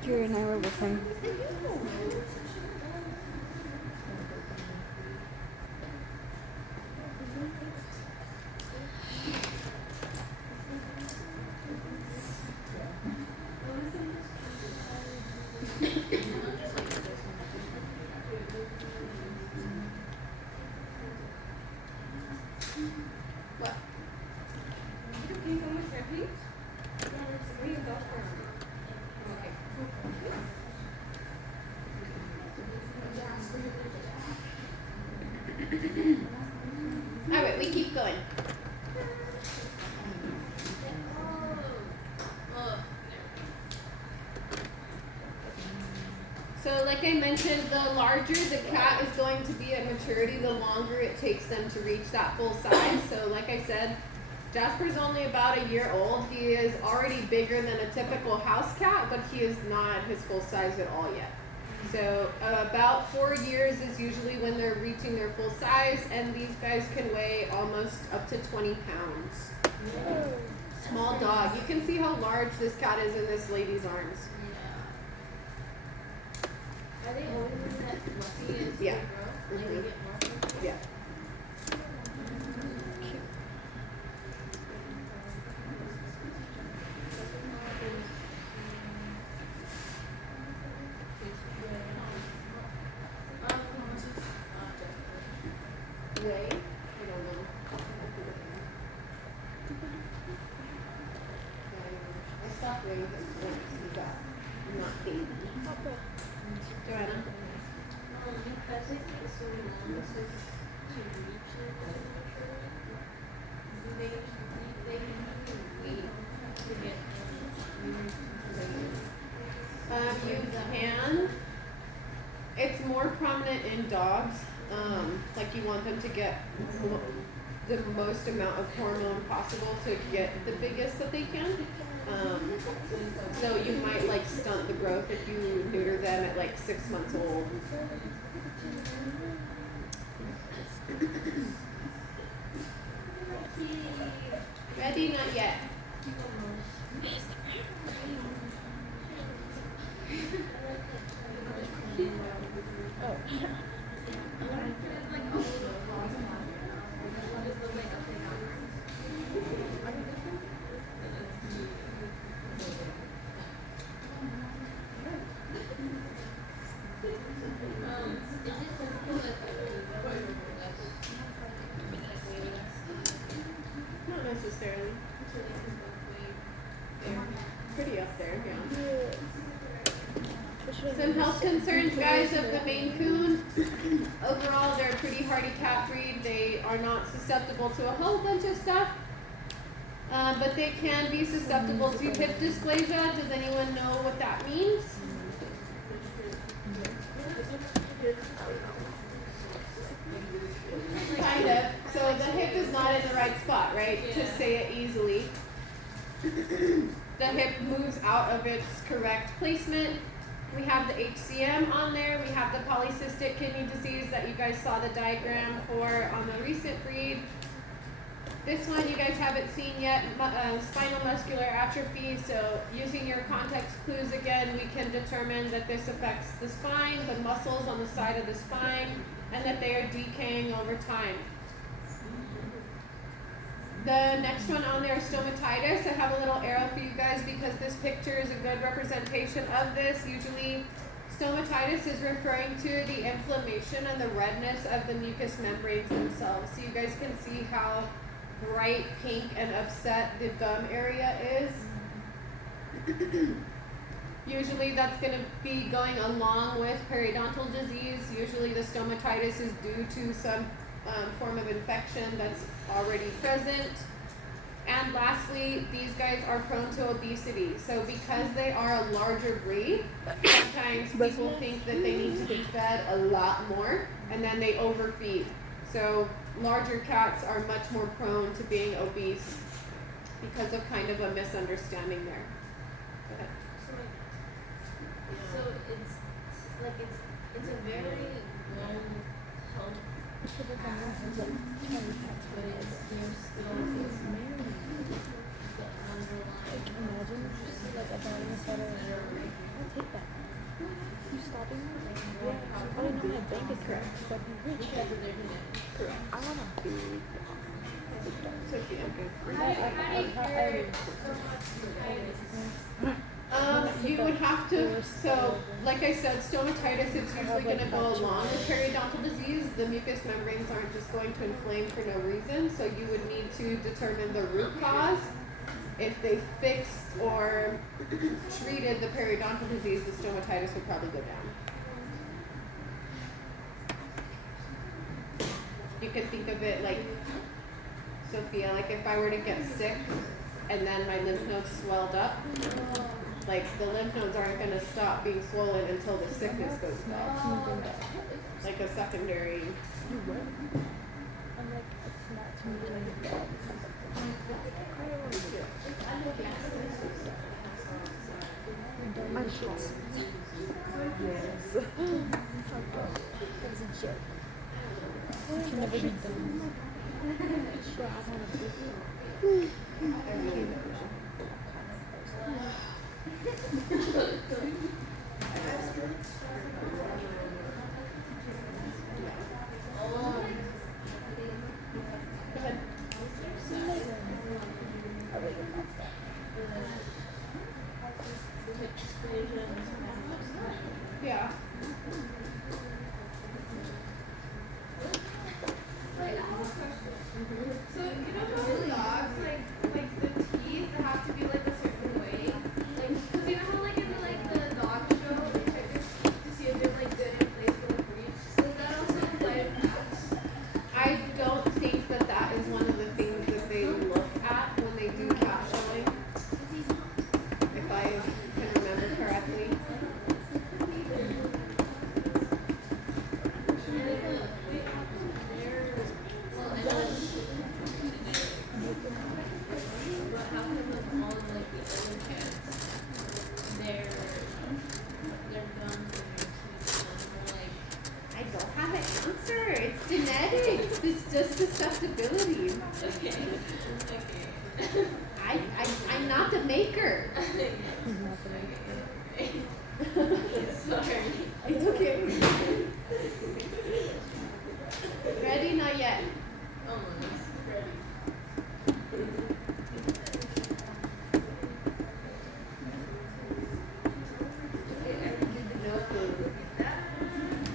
Kira and I were listening. What? All right, we keep going. So like I mentioned, the larger the cat is going to be at maturity, the longer it takes them to reach that full size. So like I said, Jasper's only about a year old. He is already bigger than a typical house cat, but he is not his full size at all yet. So about 4 years is usually when they're reaching their full size, and these guys can weigh almost up to 20 pounds. Small dog. You can see how large this cat is in this lady's arms. Are they always in that fluffy as Yeah. they grow? Like they get more fluffy? Yeah. Way? I don't know. I stuff. There you go. Thanks. You got. I'm not baby. Joanna. Because it takes so long to reach it they can wait to get You can. It's more prominent in dogs. Like you want them to get the most amount of hormone possible to get the biggest that they can. So you might like stunt the growth if you neuter them at like 6 months old. Ready? Not yet. Not necessarily. They're pretty up there, yeah. Some health concerns, guys, of the Maine Coon. Overall, they're a pretty hardy cat breed. They are not susceptible to a whole bunch of stuff. But they can be susceptible to hip dysplasia. Does anyone know what that means? Kind of. So the hip is not in the right spot, right? Yeah. To say it easily. The hip moves out of its correct placement. We have the HCM on there. We have the polycystic kidney disease that you guys saw the diagram for on the recent breed. This one you guys haven't seen yet, spinal muscular atrophy. So using your context clues again, we can determine that this affects the spine, the muscles on the side of the spine, and that they are decaying over time. The next one on there is stomatitis. I have a little arrow for you guys because this picture is a good representation of this. Usually stomatitis is referring to the inflammation and the redness of the mucous membranes themselves. So you guys can see how bright pink and upset the gum area is. Usually that's going to be going along with periodontal disease. Usually the stomatitis is due to some form of infection that's already present. And lastly, these guys are prone to obesity. So because they are a larger breed, sometimes people think that they need to be fed a lot more and then they overfeed. So larger cats are much more prone to being obese because of kind of a misunderstanding there. Go ahead. So it's a very long health path, but there's still this Imagine like a bottom set of I'll take that. You stopping me? Yeah. I don't know my bank is correct. So I can reach it. Correct. I want a big dog. Sophia, good. You would have to, so like I said, stomatitis, it's usually going to go along with periodontal disease. The mucous membranes aren't just going to inflame for no reason, so you would need to determine the root cause. If they fixed or treated the periodontal disease, the stomatitis would probably go down. You could think of it like, Sophia, like if I were to get sick and then my lymph nodes swelled up, like the lymph nodes aren't going to stop being swollen until the sickness goes away. Like a secondary. I'm like, it's not too many. My shorts. Yes. That was a joke. It can never be done. Sure, I want to do it. Yeah. Like, I have a question. So, you know how dogs, like the teeth have to be like a certain way? susceptibility. Okay. I'm not the maker. Sorry. It's okay. Ready? Not yet. Almost. Ready.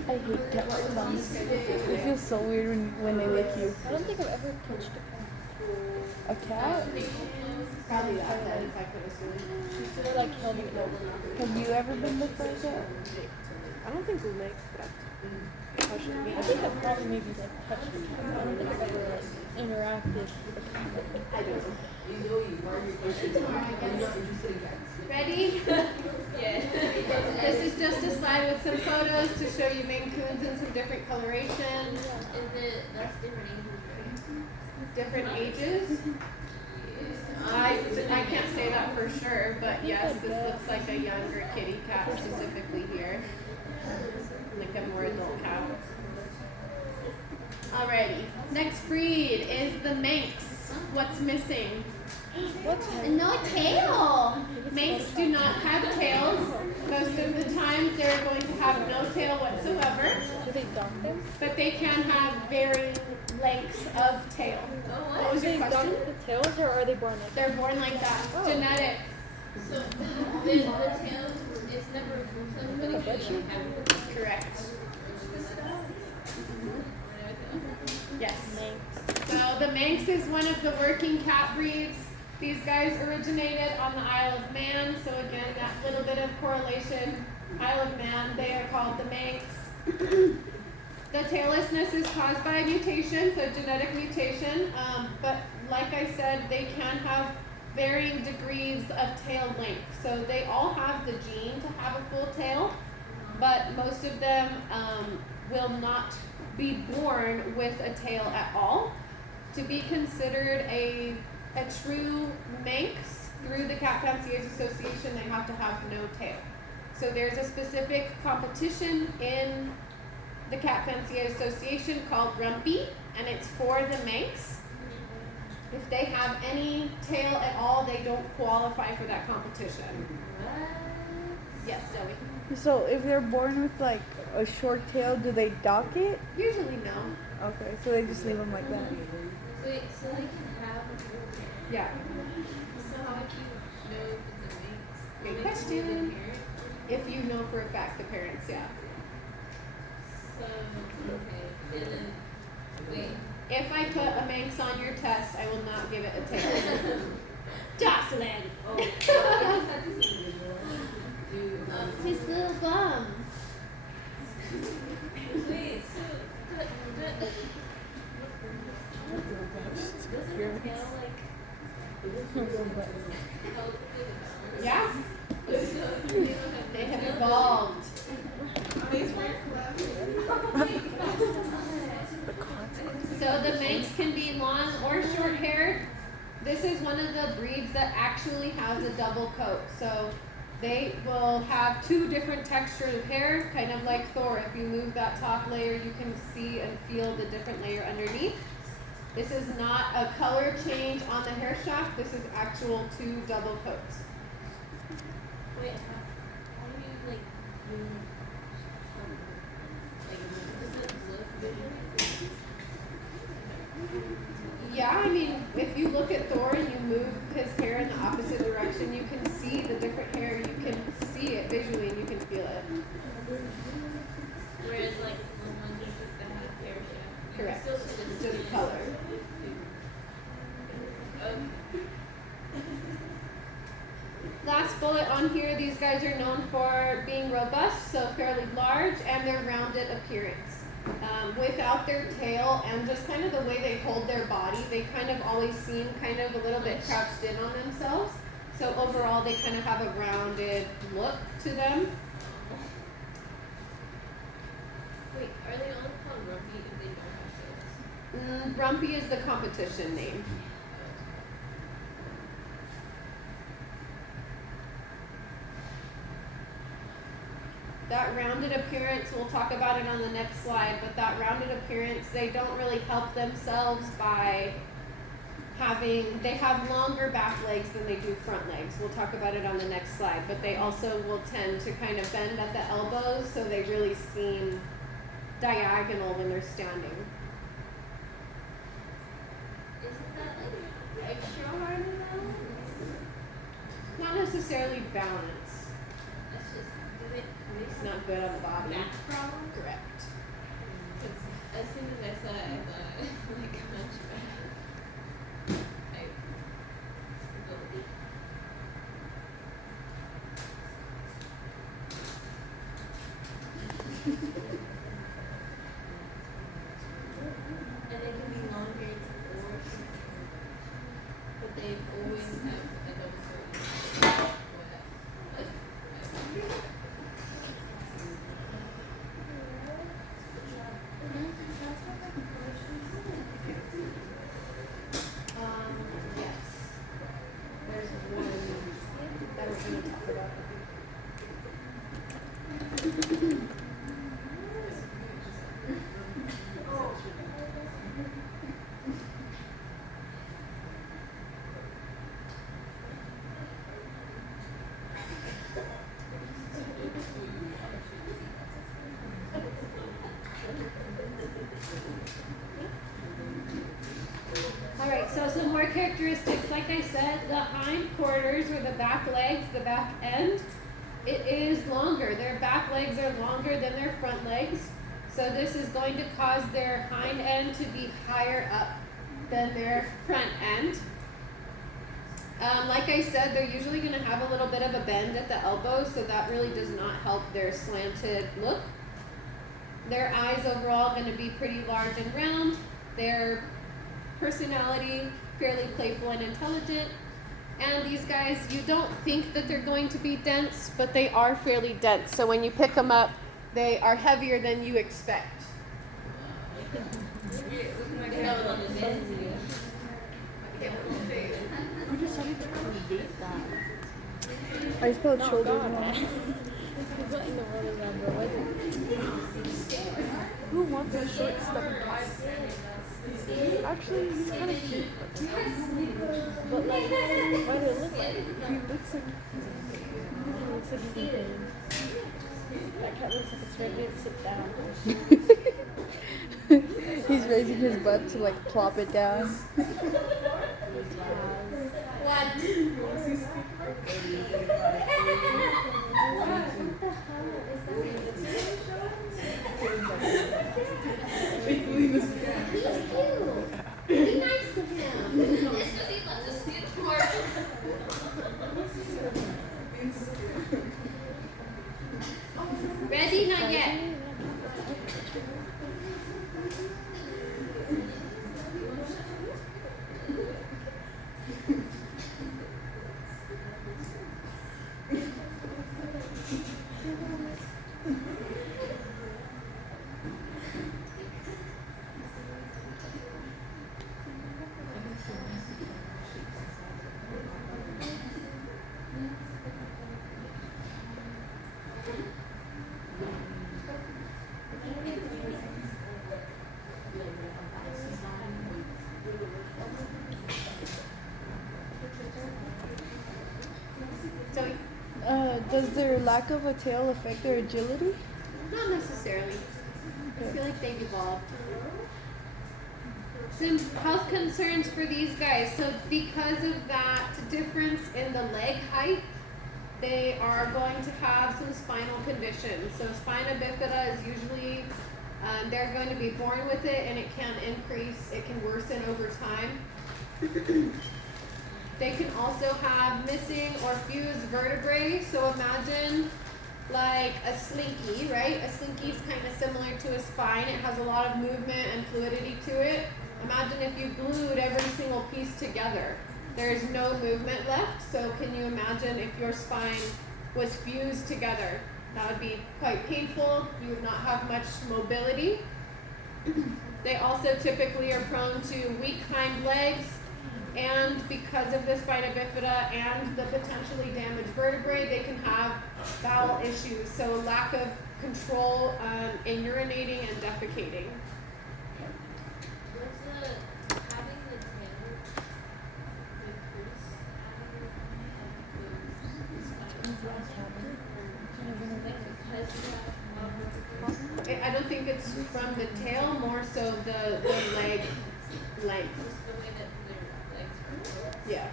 I hate cat sounds. It feels so weird when they lick you. I don't think I've ever touched a cat. A cat? Probably that then, if I could assume. Or like held it over. Have you ever been licked by a cat? I don't think licked, but touched me. I think I've probably maybe like touched a cat. I don't think I've ever like interacted with a cat. I don't know. Ready? Yeah. This is just a slide with some photos to show you Maine Coons in some different colorations, That's different ages, right? different ages. I can't say that for sure, but yes, this looks like a younger kitty cat specifically here. Like a more adult cat. Alrighty, next breed is the Manx. What's missing? What's No tail! Manx do not have tails. Most of the time they're going to have no tail whatsoever, Do they dock them? but they can have varying lengths of tail. What was Do your they dock question? the tails or are they born like that? They're born like that. Genetic. So the tail, it's never full time, but it can like have Correct. Yes. Manx. So the Manx is one of the working cat breeds. These guys originated on the Isle of Man. So again, that little bit of correlation. Isle of Man, they are called the Manx. The taillessness is caused by a mutation, so genetic mutation. But like I said, they can have varying degrees of tail length. So they all have the gene to have a full tail, but most of them will not be born with a tail at all. To be considered a true Manx through the Cat Fanciers Association, they have to have no tail. So there's a specific competition in the Cat Fanciers Association called Rumpy, and it's for the Manx. If they have any tail at all, they don't qualify for that competition. Yes, Zoe. So if they're born with like a short tail, do they dock it? Usually no. Okay, so they just leave them like that. Wait, so they can have Yeah. so how would you know if it's a mix? Good Like, question. through the parent? If you know for a fact the parents, yeah. So okay. And then wait. If I put a Manx on your test, I will not give it a tail. Jocelyn! Oh, His little bum. wait, so doesn't tail like help with Yeah, they have evolved. So the Manx can be long or short haired. This is one of the breeds that actually has a double coat. So they will have two different textures of hair, kind of like Thor. If you move that top layer, you can see and feel the different layer underneath. This is not a color change on the hair shaft. This is actual two double coats. wait, how do you like does it look visually? Yeah, I mean, if you look at Thor and you move his hair in the opposite direction, you can see the different hair. You can see it visually and you can feel it. Whereas like when one just the half hair shaft. You can Correct. still see the It's just color. Last bullet on here, these guys are known for being robust, so fairly large, and their rounded appearance. Without their tail and just kind of the way they hold their body, they kind of always seem kind of a little bit crouched in on themselves. So overall, they kind of have a rounded look to them. Wait, are they all called Rumpy if they don't have tails? Rumpy is the competition name. That rounded appearance, we'll talk about it on the next slide, but that rounded appearance, they don't really help themselves by they have longer back legs than they do front legs. We'll talk about it on the next slide, but they also will tend to kind of bend at the elbows, so they really seem diagonal when they're standing. Isn't that like extra hard to balance? Not necessarily balance. That's just It's not good on the body. back problem. Correct. Because as soon as I saw it, I thought like much better. And they can be longer or but they always have like a certain Yes. There's one that we're going to talk about. Alright, so some more characteristics. Like I said, the hind quarters or the back legs, the back end, it is longer. Their back legs are longer than their front legs. So this is going to cause their hind end to be higher up than their front end. Like I said, they're usually going to have a little bit of a bend at the elbow, so that really does not help their slanted look. Their eyes overall are going to be pretty large and round. Their personality, fairly playful and intelligent. And these guys, you don't think that they're going to be dense, but they are fairly dense. So when you pick them up, they are heavier than you expect. I'm just trying to create that. I spelled shoulders wrong. What in the world is that, bro? Who wants a short stubby top? Actually, he's kind of cute. But like, what do it look like? He looks like he's eating. That cat looks like it's ready to sit down. He's raising his butt to like plop it down. Be nice to him. Ready? Not yet. Does their lack of a tail affect their agility? Not necessarily. I feel like they've evolved. Some health concerns for these guys. So because of that difference in the leg height, they are going to have some spinal conditions. So spina bifida is usually, they're going to be born with it, and it can increase, it can worsen over time. They can also have missing or fused vertebrae. So imagine like a slinky, right? A slinky is kind of similar to a spine. It has a lot of movement and fluidity to it. Imagine if you glued every single piece together. There's no movement left. So can you imagine if your spine was fused together? That would be quite painful. You would not have much mobility. They also typically are prone to weak hind legs, and because of the spina bifida and the potentially damaged vertebrae, they can have bowel issues, so lack of control in urinating and defecating. What's the having the tail decrease I don't think it's from the tail, more so the leg length. just the way that their legs are. Yeah.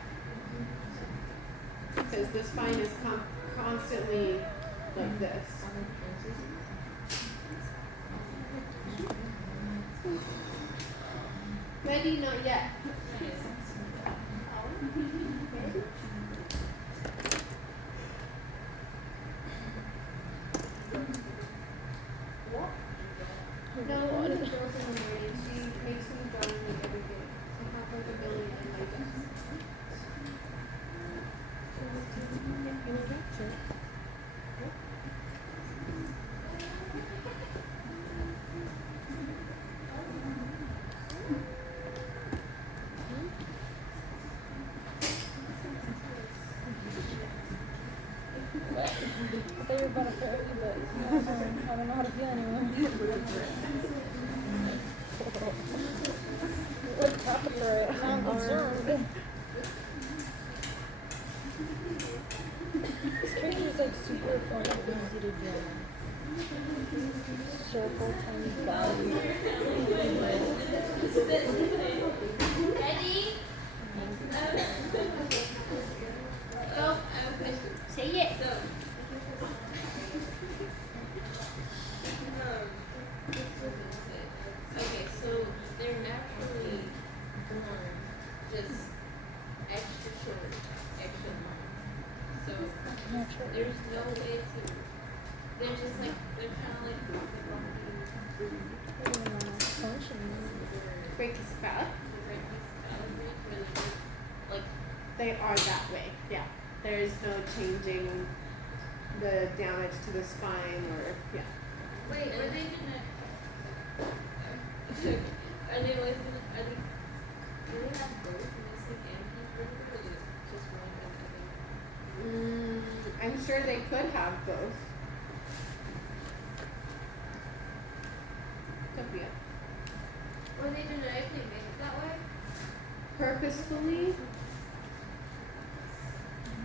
Because the spine is constantly like this. Ready? Not yet. No, one of the girls in the morning, she makes me drawing like every day. I have like a billion in my desk. I thought you were about to put me, but I don't know how to feel anymore. What topic are it? Now I'm concerned. This picture is like super fun and easy to draw. Circle, tiny body. Ready? Go. Say it. So, okay, so they're naturally born just extra short, extra long. So there's no way to. They're just like they're kind of like Brachyscalp. like They are that way. Yeah. There is no changing the damage to the spine or yeah. wait, are they gonna? Are they always gonna? Are they? Do they have both missing and peak vertebrae, or just one and other? I'm sure they could have both. Sophia. Were they genetically made that way? Purposefully?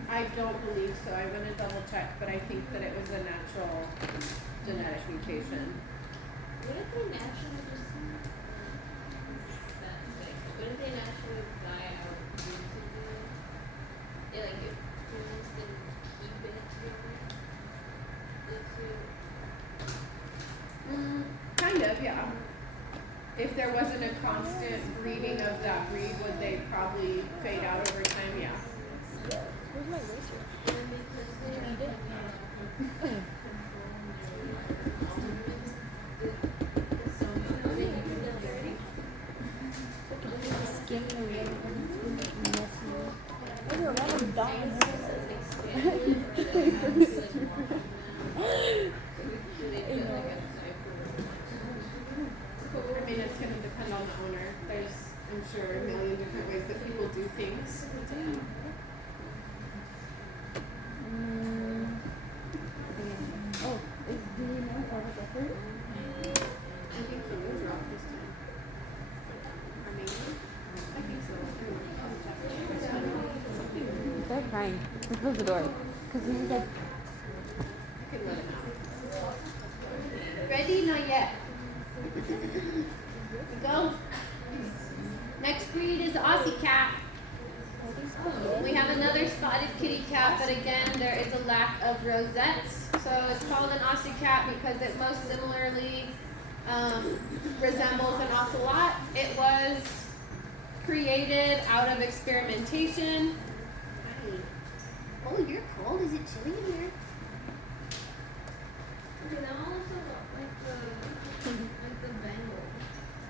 I don't believe so. I'm gonna double check, but I think that it was a natural genetic mutation. What if they naturally just? What if they naturally die out due to like if humans didn't keep it Kind of, yeah. If there wasn't a constant breeding of that breed, would they probably fade out over time? Yeah. Where's my eraser? Did you eat it? Skin away and it's messy. Look at random dots. I mean, it's going to depend on the owner. There's, I'm sure, a million different ways that people do things. Oh, do you know how to get it? I think the news are off this time. Or maybe? I think so. They're crying. Close the door. Because he's like, I can let him out. Ready? Not yet. Go. Next breed is the Aussie cat. We have another spotted kitty cat, but again, there is a lack of rosettes. So it's called an Aussie cat because it most similarly resembles an ocelot. It was created out of experimentation. Oh, you're cold. Is it chilly in here? Okay, that one looks like the Bengal.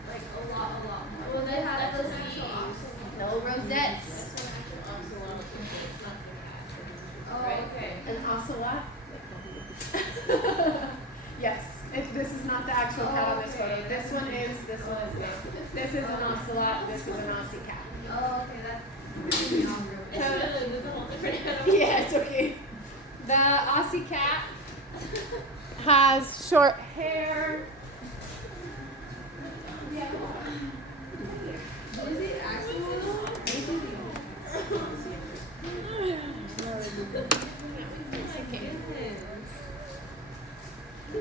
Like a lot more. Well, they have That's those an actual actual ocelot. No rosettes. Oh, okay. An ocelot? Yes. This is not the actual cat on this photo. This one is. This one is not. This is an ocelot. This is an Aussie cat. Oh, okay, that's It's really a whole different animal. Yeah, it's okay. The Aussie cat has short hair. Yeah. Is it actually?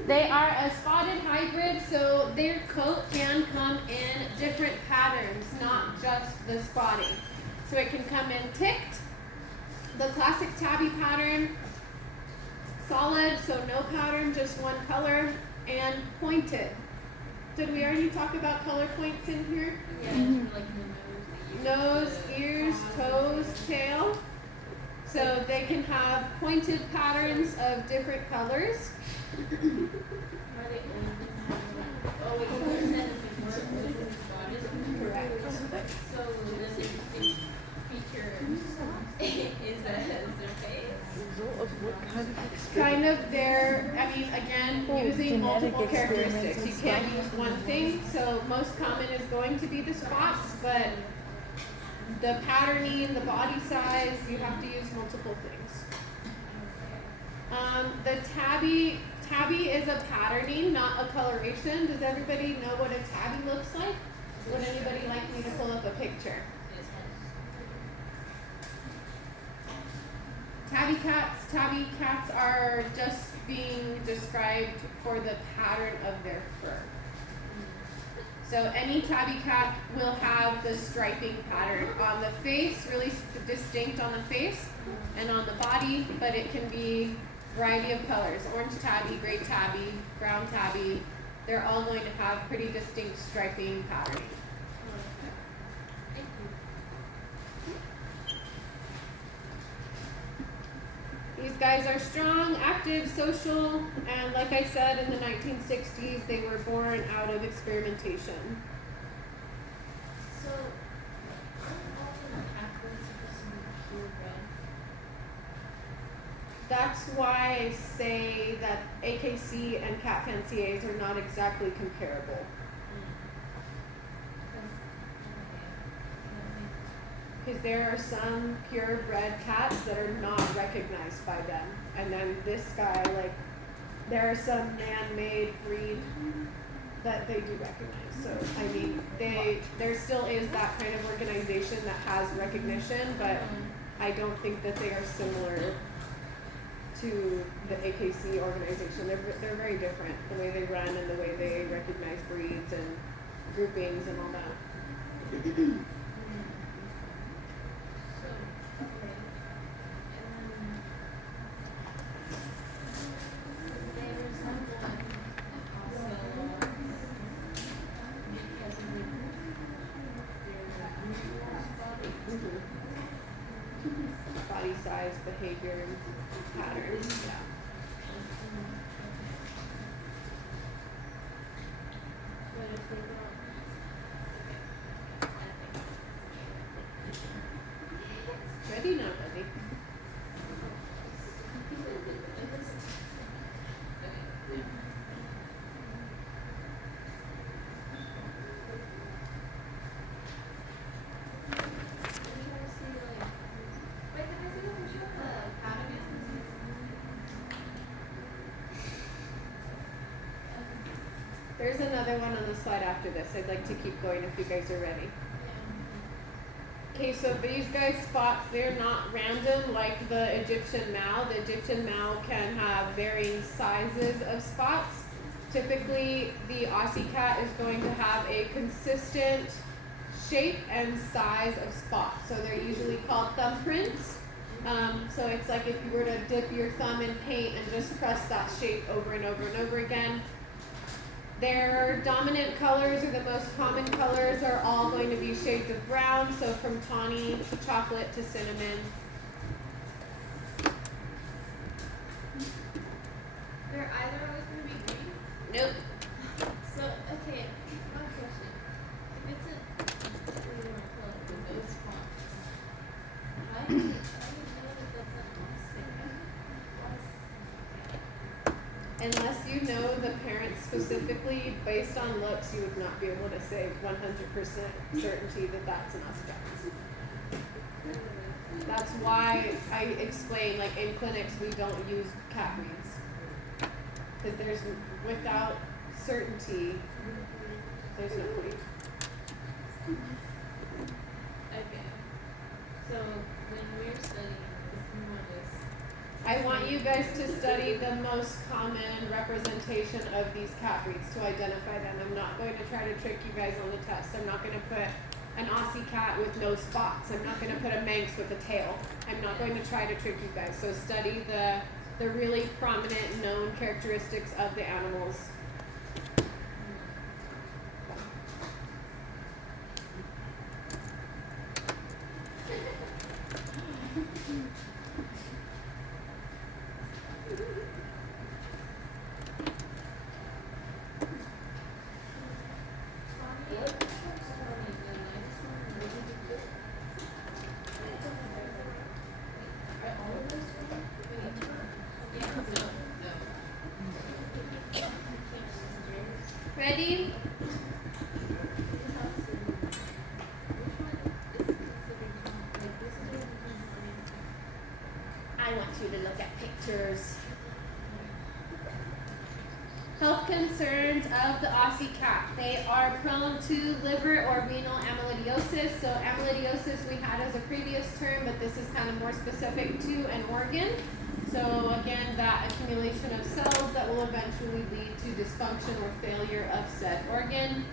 They are a spotted hybrid, so their coat can come in different patterns, not just the spotting. So it can come in ticked, the classic tabby pattern, solid, so no pattern, just one color, and pointed. Did we already talk about color points in here? Yeah, like the Nose, ears, toes, tail. So they can have pointed patterns of different colors. Are they only oh wait, so you said if it was spotted? Correct. So then the distinct feature is their face? Result of what kind of experiment? Kind of their, I mean, again, Oh, using genetic multiple experiments characteristics. and You can't stuff. use one thing. So most common is going to be the spots, but the patterning, the body size, you have to use multiple things. The tabby is a patterning, not a coloration. Does everybody know what a tabby looks like? Would anybody like me to pull up a picture? Tabby cats are just being described for the pattern of their fur. So any tabby cat will have the striping pattern on the face, really distinct on the face, and on the body, but it can be a variety of colors. Orange tabby, gray tabby, brown tabby, they're all going to have pretty distinct striping patterning. These guys are strong, active, social, and like I said, in the 1960s, they were born out of experimentation. So, aren't all of the cat supposed to be purebred? That's why I say that AKC and cat fanciers are not exactly comparable. Because there are some purebred cats that are not recognized by them. And then this guy, like, there are some man-made breed that they do recognize. So, I mean, there still is that kind of organization that has recognition, but I don't think that they are similar to the AKC organization. They're very different, the way they run and the way they recognize breeds and groupings and all that. Body size, behavior, patterns, yeah. Ready? Not ready. There's another one on the slide after this. I'd like to keep going if you guys are ready. Okay, so these guys' spots, they're not random like the Egyptian Mao. The Egyptian Mao can have varying sizes of spots. Typically, the Aussie cat is going to have a consistent shape and size of spots. So they're usually called thumbprints. So it's like if you were to dip your thumb in paint and just press that shape over and over and over again. Their dominant colors, or the most common colors, are all going to be shades of brown, so from tawny to chocolate to cinnamon. They're either always going to be green. Nope. So, okay, one question. If it's a nose spot, how do you know that that's an Unless you know the parents specifically, based on looks, you would not be able to say 100% certainty that that's an Aussie cat. That's why I explain, like in clinics, we don't use cat breeds. Because there's, without certainty, there's no point. Okay. So when we're studying this, we want to I want you guys to study the most common representation of these cat breeds to identify them. I'm not going to try to trick you guys on the test. I'm not going to put an Aussie cat with no spots. I'm not going to put a Manx with a tail. I'm not going to try to trick you guys. So study the really prominent known characteristics of the animals. Ready? I want you to look at pictures. Health concerns of the Aussie cat. They are prone to liver or renal amyloidosis. So amyloidosis we had as a previous term, but this is kind of more specific to an organ. So again, that accumulation of cells that will eventually lead to dysfunction or failure of said organ.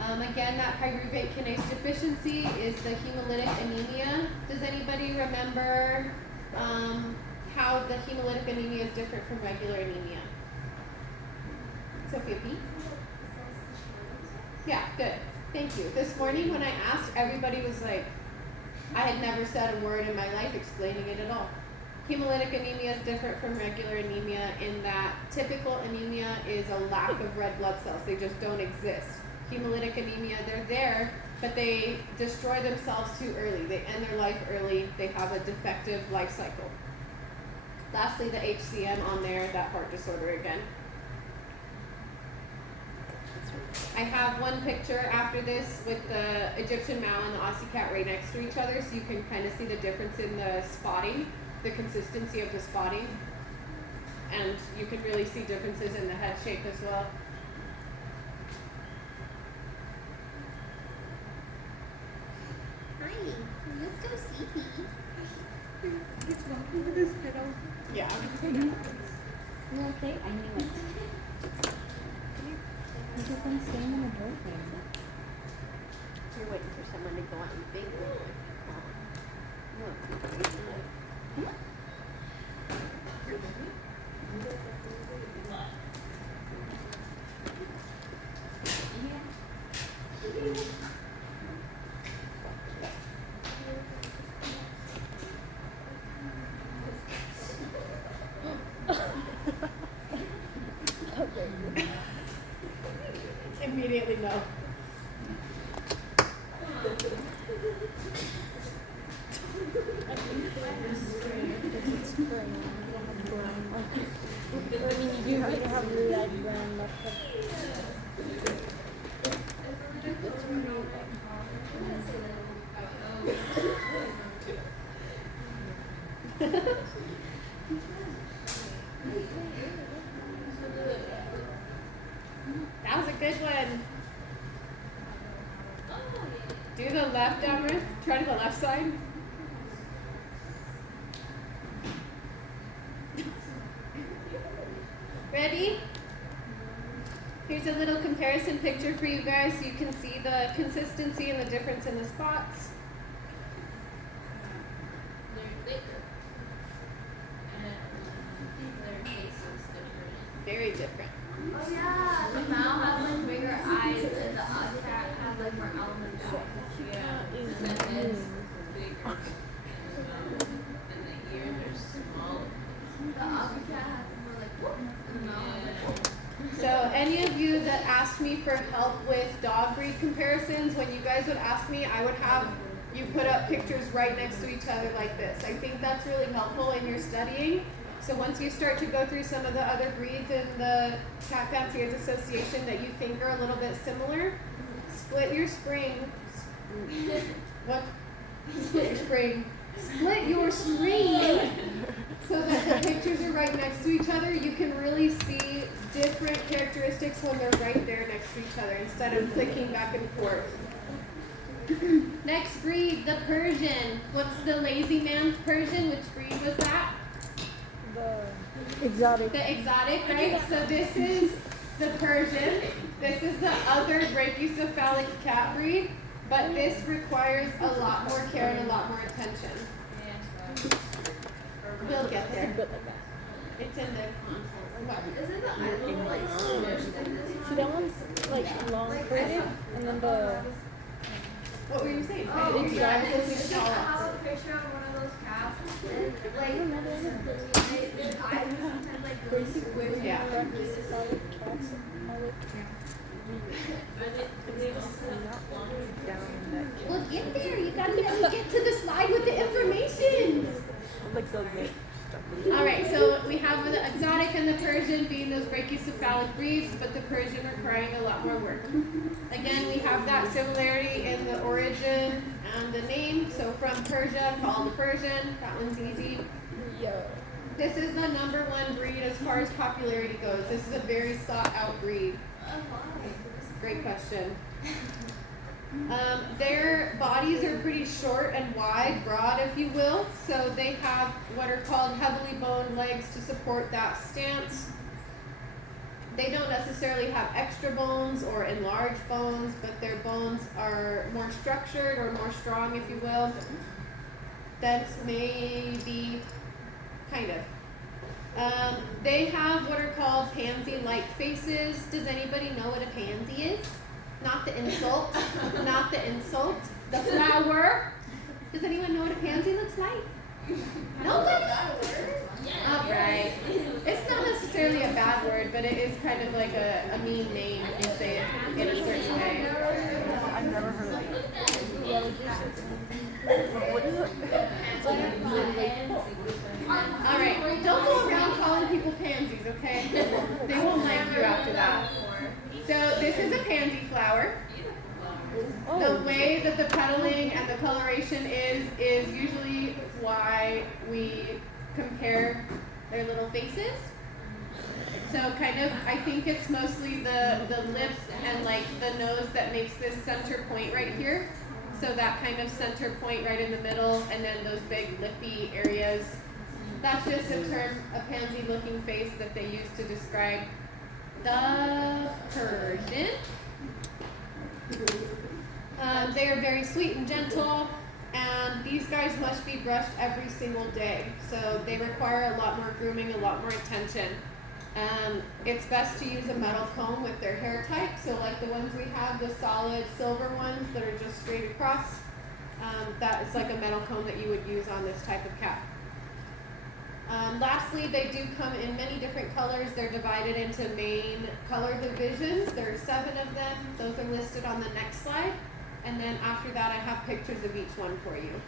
Again, that pyruvate kinase deficiency is the hemolytic anemia. Does anybody remember how the hemolytic anemia is different from regular anemia? Sophia P? Yeah, good. Thank you. This morning when I asked, everybody was like, I had never said a word in my life explaining it at all. Hemolytic anemia is different from regular anemia in that typical anemia is a lack of red blood cells. They just don't exist. Hemolytic anemia, they're there, but they destroy themselves too early. They end their life early. They have a defective life cycle. Lastly, the HCM on there, that heart disorder again. I have one picture after this with the Egyptian Mal and the Aussie cat right next to each other, so you can kind of see the difference in the spotting, the consistency of the spotting, and you can really see differences in the head shape as well. Hi, you look so sleepy. It's walking with his head out. Yeah. You okay? I knew it. Because I'm staying in the doorway. You're waiting for someone to go out and big Immediately no. I mean, you do have red brown left. That was a good one. Do the left, Emrith. Try to the left side. Ready? Here's a little comparison picture for you guys so you can see the consistency and the difference in the spots. they're thicker. And their face is different. Very different. Oh yeah, the Mal has like bigger eyes and the Aussie cat has like more almond eyes. Yeah, and the head's bigger. And the ears are smaller. The Aussie cat has more like whoop, and the Mal has like whoop. So any of you that asked me for help with dog breed comparisons, when you guys would ask me, I would have you put up pictures right next to each other like this. I think that's really helpful in your studying. So once you start to go through some of the other breeds in the Cat Fanciers Association that you think are a little bit similar, split your spring. What? Split your spring. split your screen so that the pictures are right next to each other, you can really see different characteristics when they're right there next to each other instead of clicking back and forth. Next breed, the Persian. What's the lazy man's Persian? Which breed was that? The exotic. The exotic, right? So this is the Persian. This is the other brachycephalic cat breed, but this requires a lot more care and a lot more attention. We'll get there. Good like that. It's in the content. Isn't the eyeball like smushed in this See, that one's like long braided, and then the. What were you saying? Oh, It's yeah. not supposed to It's be just I tall. have a picture of one of those cats. And, like, their eyes sometimes like really squishy. Yeah. Brachycephalic cats are like. Well, get there. You gotta get to the slide with the information. Like the lip. All right, so we have the exotic and the Persian being those brachycephalic breeds, but the Persian requiring a lot more work. Again, we have that similarity in the origin and the name. So from Persia, called the Persian. That one's easy. Yo. This is the #1 breed as far as popularity goes. This is a very sought out breed. Great question. Their bodies are pretty short and wide, broad if you will, so they have what are called heavily boned legs to support that stance. They don't necessarily have extra bones or enlarged bones, but their bones are more structured or more strong if you will. That's maybe kind of. They have what are called pansy-like faces. Does anybody know what a pansy is? Not the insult. Not the insult. The flower. Does anyone know what a pansy looks like? Nobody? All right. It's not necessarily a bad word, but it is kind of like a mean name if you say it in a certain way. I've never heard of it. What is it? All right. Don't go around calling people pansies, okay? They won't like you after that. So this is a pansy flower. The way that the petaling and the coloration is usually why we compare their little faces. So kind of, I think it's mostly the lips and like the nose that makes this center point right here. So that kind of center point right in the middle and then those big lippy areas. That's just a term, a pansy looking face that they use to describe the Persian. They are very sweet and gentle, and these guys must be brushed every single day. So they require a lot more grooming, a lot more attention. It's best to use a metal comb with their hair type. So like the ones we have, the solid silver ones that are just straight across, that is like a metal comb that you would use on this type of cat. Lastly, they do come in many different colors. They're divided into main color divisions. There are 7 of them. Those are listed on the next slide. And then after that, I have pictures of each one for you.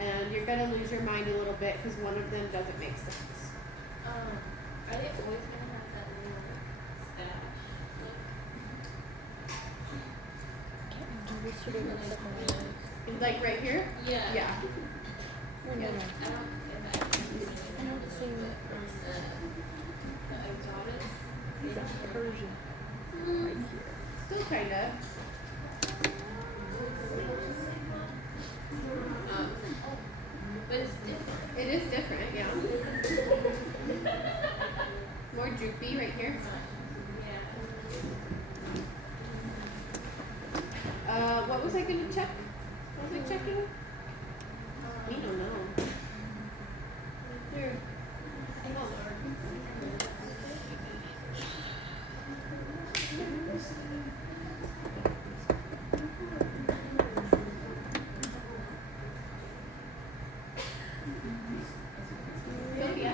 And you're going to lose your mind a little bit because one of them doesn't make sense. Are they always gonna have that little stash? Can't do this to the Like right here? Yeah. Yeah. No, no, no. I don't imagine I know the same the exotic. exact Persian right here. Still kind of. But it's different. It is different, yeah. More droopy right here. Yeah. What was I going to check? What was I checking? We don't know. Here. Hang on. Sophia.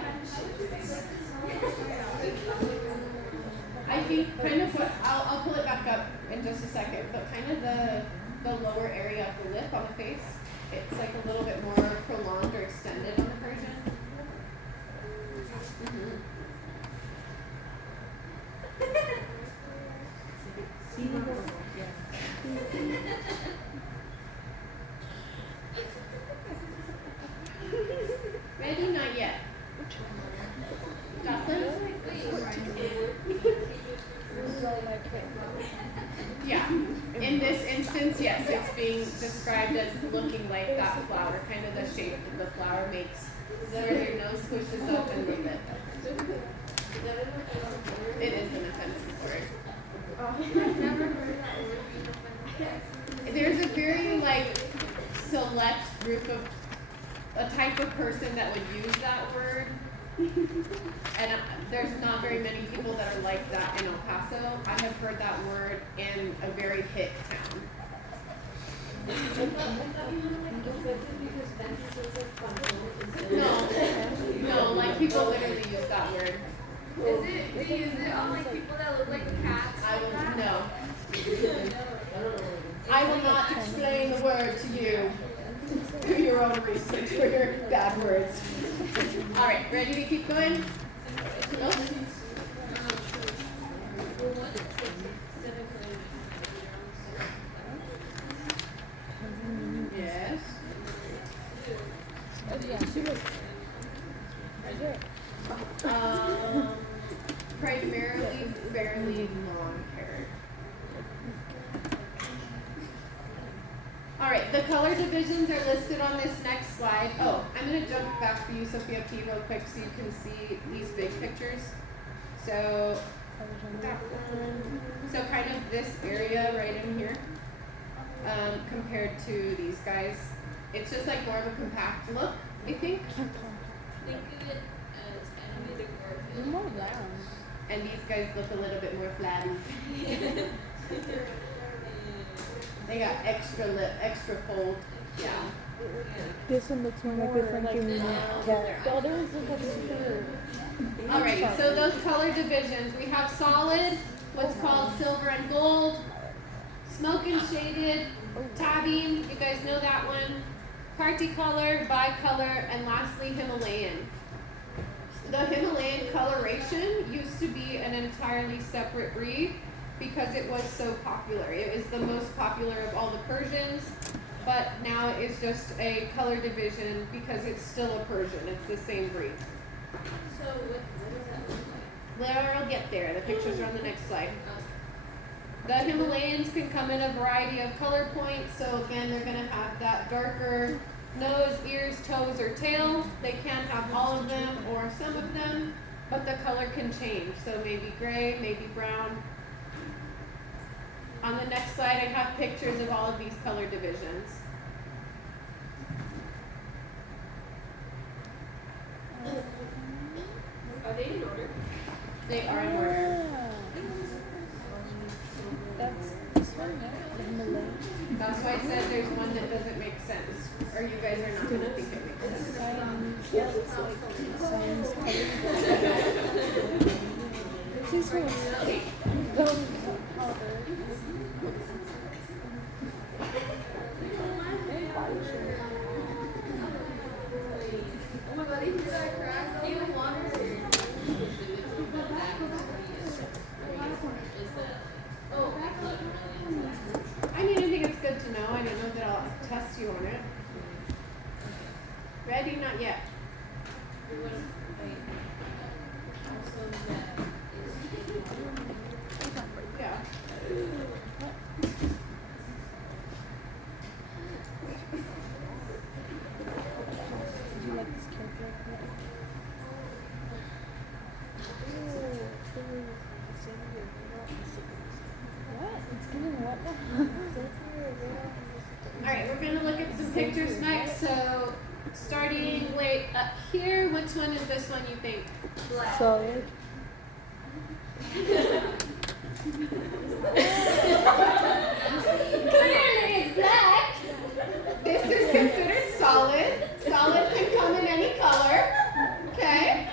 I think kind of what I'll pull it back up in just a second, but kind of the lower area of the lip on the face, it's like a little bit more prolonged or extended on the Persian. Yeah. In this instance, yes, it's being described as looking like that flower, kind of the shape that the flower makes. Where your nose squishes up and move it. It is an offensive word. I've never heard that word being offensive. There's a very like select group of a type of person that would use that word. And there's not very many people that are like that in El Paso. I have heard that word in a very hick town. No, like people literally use that word. Do you use it on like people that look like cats? I will I will not explain the word to you. Do your own research for your bad words. All right, ready to keep going? No? Yes. Primarily fairly long-haired. All right, the color divisions are listed on this next slide. Oh, I'm going to jump back for you, Sophia P, real quick so you can see these big pictures. So, kind of this area right in here, compared to these guys. It's just like more of a compact look, I think. Think of it as animated Garfield. More round. And these guys look a little bit more flatty. They got extra lip, extra fold. Yeah. This one looks more like the Frankie cat. The other ones look like super. Alrighty, so those color divisions. We have solid, what's called silver and gold, smoke and shaded, tabby, you guys know that one, party color, bicolor, and lastly Himalayan. The Himalayan coloration used to be an entirely separate breed because it was so popular. It was the most popular of all the Persians, but now it's just a color division because it's still a Persian. It's the same breed. So what does that look like? Well, I'll get there. The pictures are on the next slide. The Himalayans can come in a variety of color points. So again, they're going to have that darker nose, ears, toes, or tail. They can have all of them or some of them, but the color can change. So maybe gray, maybe brown. On the next slide, I have pictures of all of these color divisions. Are they in order? They are in order. That's this one, yeah? The Himalayan. That's why I said there's one that doesn't make sense. Or you guys are not going to think it makes sense. Yeah, it's like science color. This one. Those powder. Oh my god, you hear that crack? Do you want her? I mean, I think it's good to know. I don't know that I'll test you on it. Ready? Not yet. Yeah. Do you like this character? What? It's giving what now? All right, we're going to look at some pictures next. So, starting way up here, which one is this one you think? Black. Solid. Clearly it's black. This is considered solid. Solid can come in any color. Okay.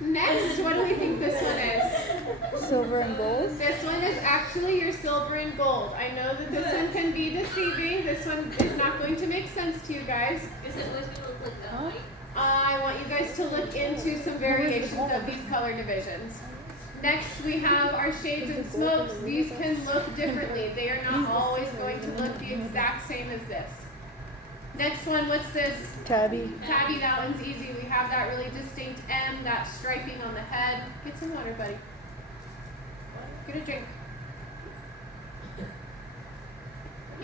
Next, what do we think this one is? Silver and gold. This one is actually your silver and gold. I know that this one can be deceiving. This one is not going to make sense to you guys. Is it going to look like that white? I want you guys to look into some variations of these color divisions. Next, we have our shades and smokes. These can look differently. They are not always going to look the exact same as this. Next one, what's this? Tabby. Tabby, that one's easy. We have that really distinct M, that striping on the head. Get some water, buddy. Get a drink.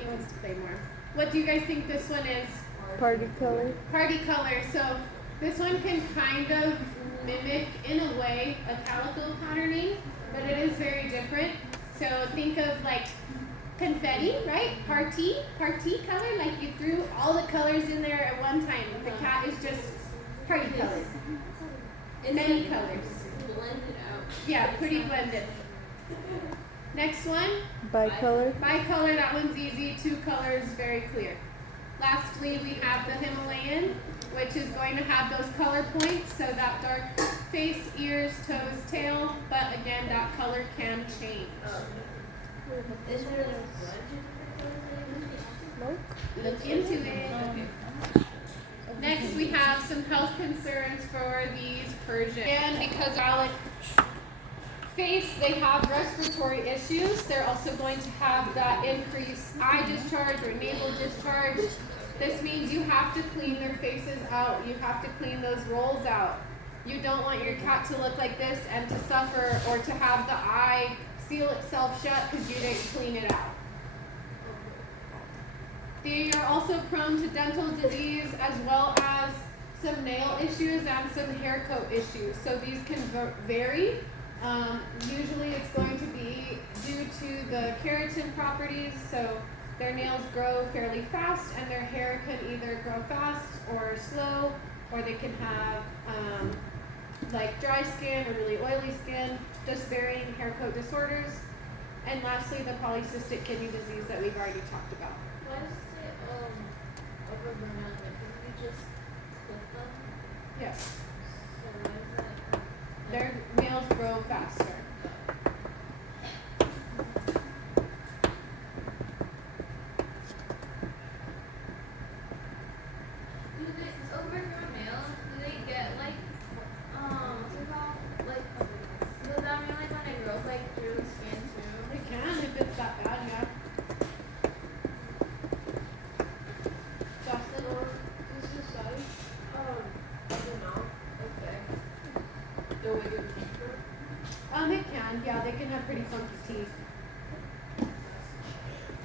he wants to play more. What do you guys think this one is? Party color. Party color. So this one can kind of mimic, in a way, a calico patterning, but it is very different. So think of like confetti, right? Party color, like you threw all the colors in there at one time. The cat is just party color. Many colors. Blended out. Yeah, pretty blended. Next one. Bicolor. Bicolor, that one's easy. 2 colors, very clear. Lastly, we have the Himalayan, which is going to have those color points. So that dark face, ears, toes, tail. But again, that color can change. Is there like Nope. Look into it. Next, we have some health concerns for these Persian. And because Alec face, they have respiratory issues. They're also going to have that increased eye discharge or nasal discharge. This means you have to clean their faces out. You have to clean those rolls out. You don't want your cat to look like this and to suffer, or to have the eye seal itself shut because you didn't clean it out. They are also prone to dental disease, as well as some nail issues and some hair coat issues. So these can vary. Usually it's going to be due to the keratin properties. So their nails grow fairly fast, and their hair can either grow fast or slow, or they can have like dry skin or really oily skin, just varying hair coat disorders. And lastly, the polycystic kidney disease that we've already talked about. why does it overburn out? Like, can you just clip them? Yes, So why is that? their nails grow faster. Do they overgrown nails? Do they get like what's it called? Like does that mean like when it grows like through the skin too? They can if it's that bad, yeah. Justin, or This is size of the mouth effect the way your teeth grow. it can, yeah, they can have pretty funky teeth.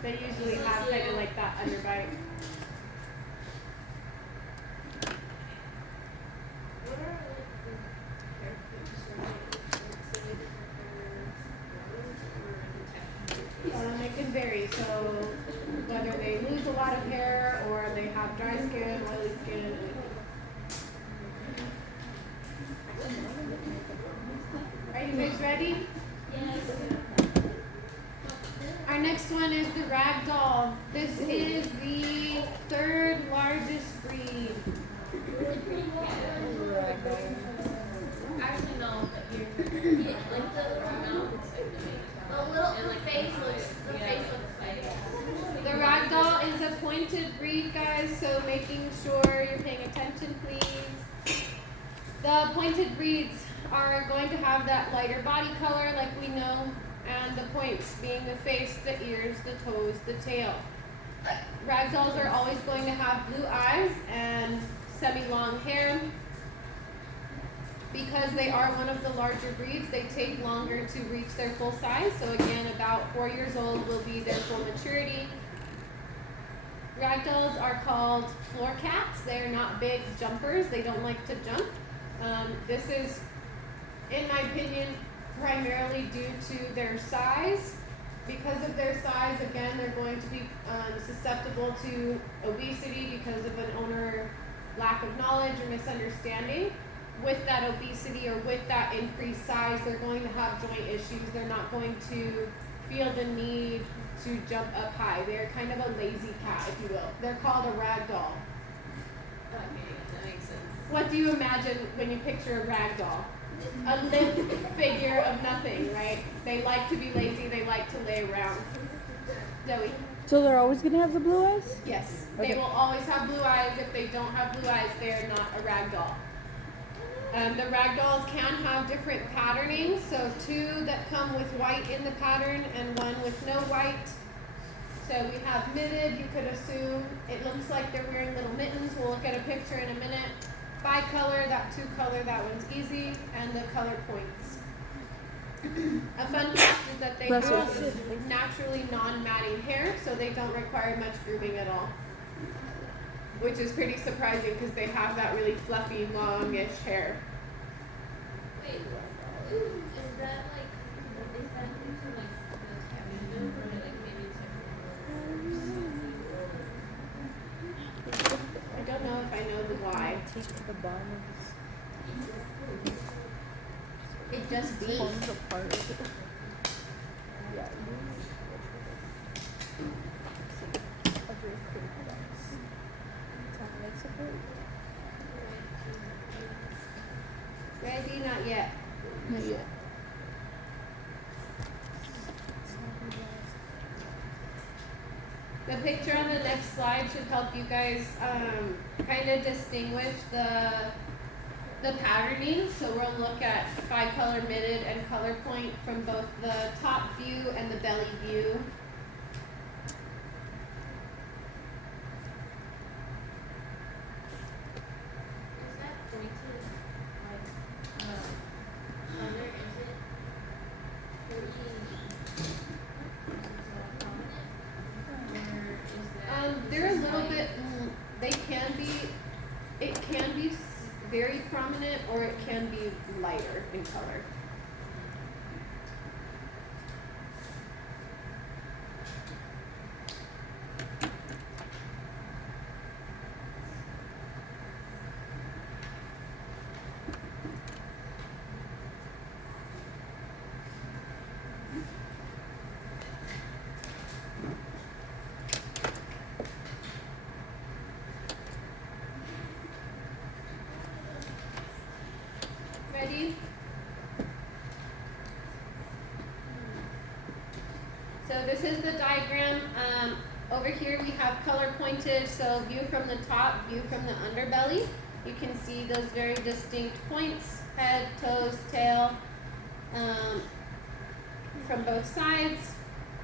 They usually have kind of like that underbite. What are like the characteristics or like the way that their It can vary, so whether they lose a lot of hair or they have dry skin, oily skin. Are you guys ready? Yes. Our next one is the ragdoll. This is the 3rd largest breed. Actually, no, but you're like the mouth looks like The little face looks like The ragdoll is a pointed breed, guys, so making sure you're paying attention, please. The pointed breeds are going to have that lighter body color like we know, and the points being the face, the ears, the toes, the tail. Ragdolls are always going to have blue eyes and semi-long hair. Because they are one of the larger breeds, they take longer to reach their full size. So again, about 4 years old will be their full maturity. Ragdolls are called floor cats. They are not big jumpers. They don't like to jump. This is, in my opinion, primarily due to their size. Because of their size, again, they're going to be susceptible to obesity because of an owner lack of knowledge or misunderstanding. With that obesity or with that increased size, they're going to have joint issues. They're not going to feel the need to jump up high. They're kind of a lazy cat, if you will. They're called a ragdoll. Okay, that makes sense. What do you imagine when you picture a ragdoll? A limp figure of nothing, right? They like to be lazy. They like to lay around. Zoe? So they're always gonna have the blue eyes? Yes. Okay. They will always have blue eyes. If they don't have blue eyes, they are not a ragdoll. The ragdolls can have different patterning, so 2 that come with white in the pattern and 1 with no white. So we have mitted, you could assume. It looks like they're wearing little mittens. We'll look at a picture in a minute. Bicolor, that 2 color, that one's easy, and the color points. A fun fact is that they Bless you. have naturally non-matting hair, so they don't require much grooming at all. Which is pretty surprising because they have that really fluffy, longish hair. Wait, is that like, is that due to like the taboo or like maybe it's like I don't know if I know the why. Take the bottom of his It just be. palms apart. Yeah. A very cool box. Sound like support? Ready? Not yet. Not yet. The picture on the next slide should help you guys kind of distinguish the patterning. So we'll look at 5-color mitted and color point from both the top view and the belly view. is that pointed like color is it prominent or is that They're a little bit. They can be. It can be very prominent, or it can be lighter in color. Ready? So this is the diagram. Over here we have color pointed, so view from the top, view from the underbelly. You can see those very distinct points, head, toes, tail, from both sides.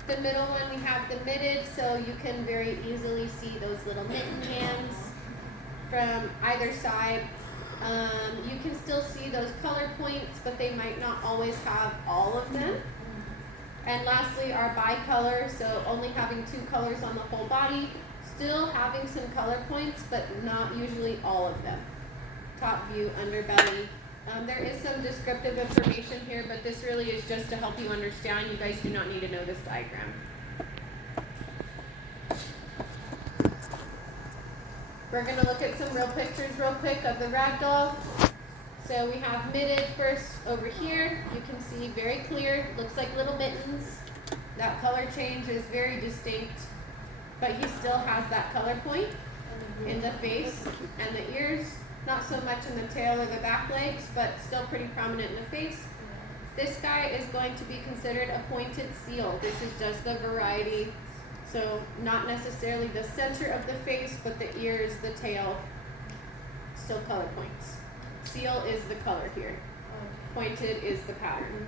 The middle one we have the mitted, so you can very easily see those little mitten hands from either side. You can still see those color points, but they might not always have all of them. And lastly, our bicolor, so only having 2 colors on the whole body, still having some color points, but not usually all of them. Top view, underbelly. There is some descriptive information here, but this really is just to help you understand. You guys do not need to know this diagram. We're going to look at some real pictures real quick of the ragdoll. So we have mitted first over here. You can see very clear, looks like little mittens. That color change is very distinct, but he still has that color point in the face and the ears. Not so much in the tail or the back legs, but still pretty prominent in the face. This guy is going to be considered a pointed seal. This is just the variety. So not necessarily the center of the face, but the ears, the tail, still color points. Seal is the color here. Pointed is the pattern.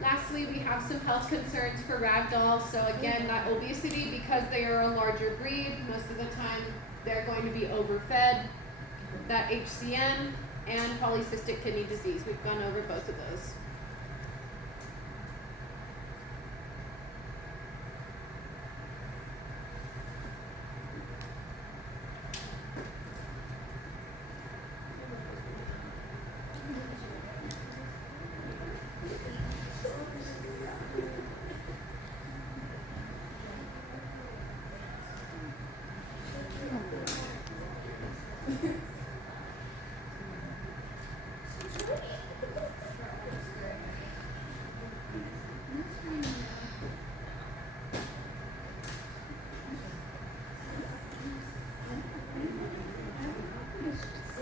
Lastly, we have some health concerns for ragdolls. So again, that obesity, because they are a larger breed, most of the time they're going to be overfed. That HCM and polycystic kidney disease. We've gone over both of those.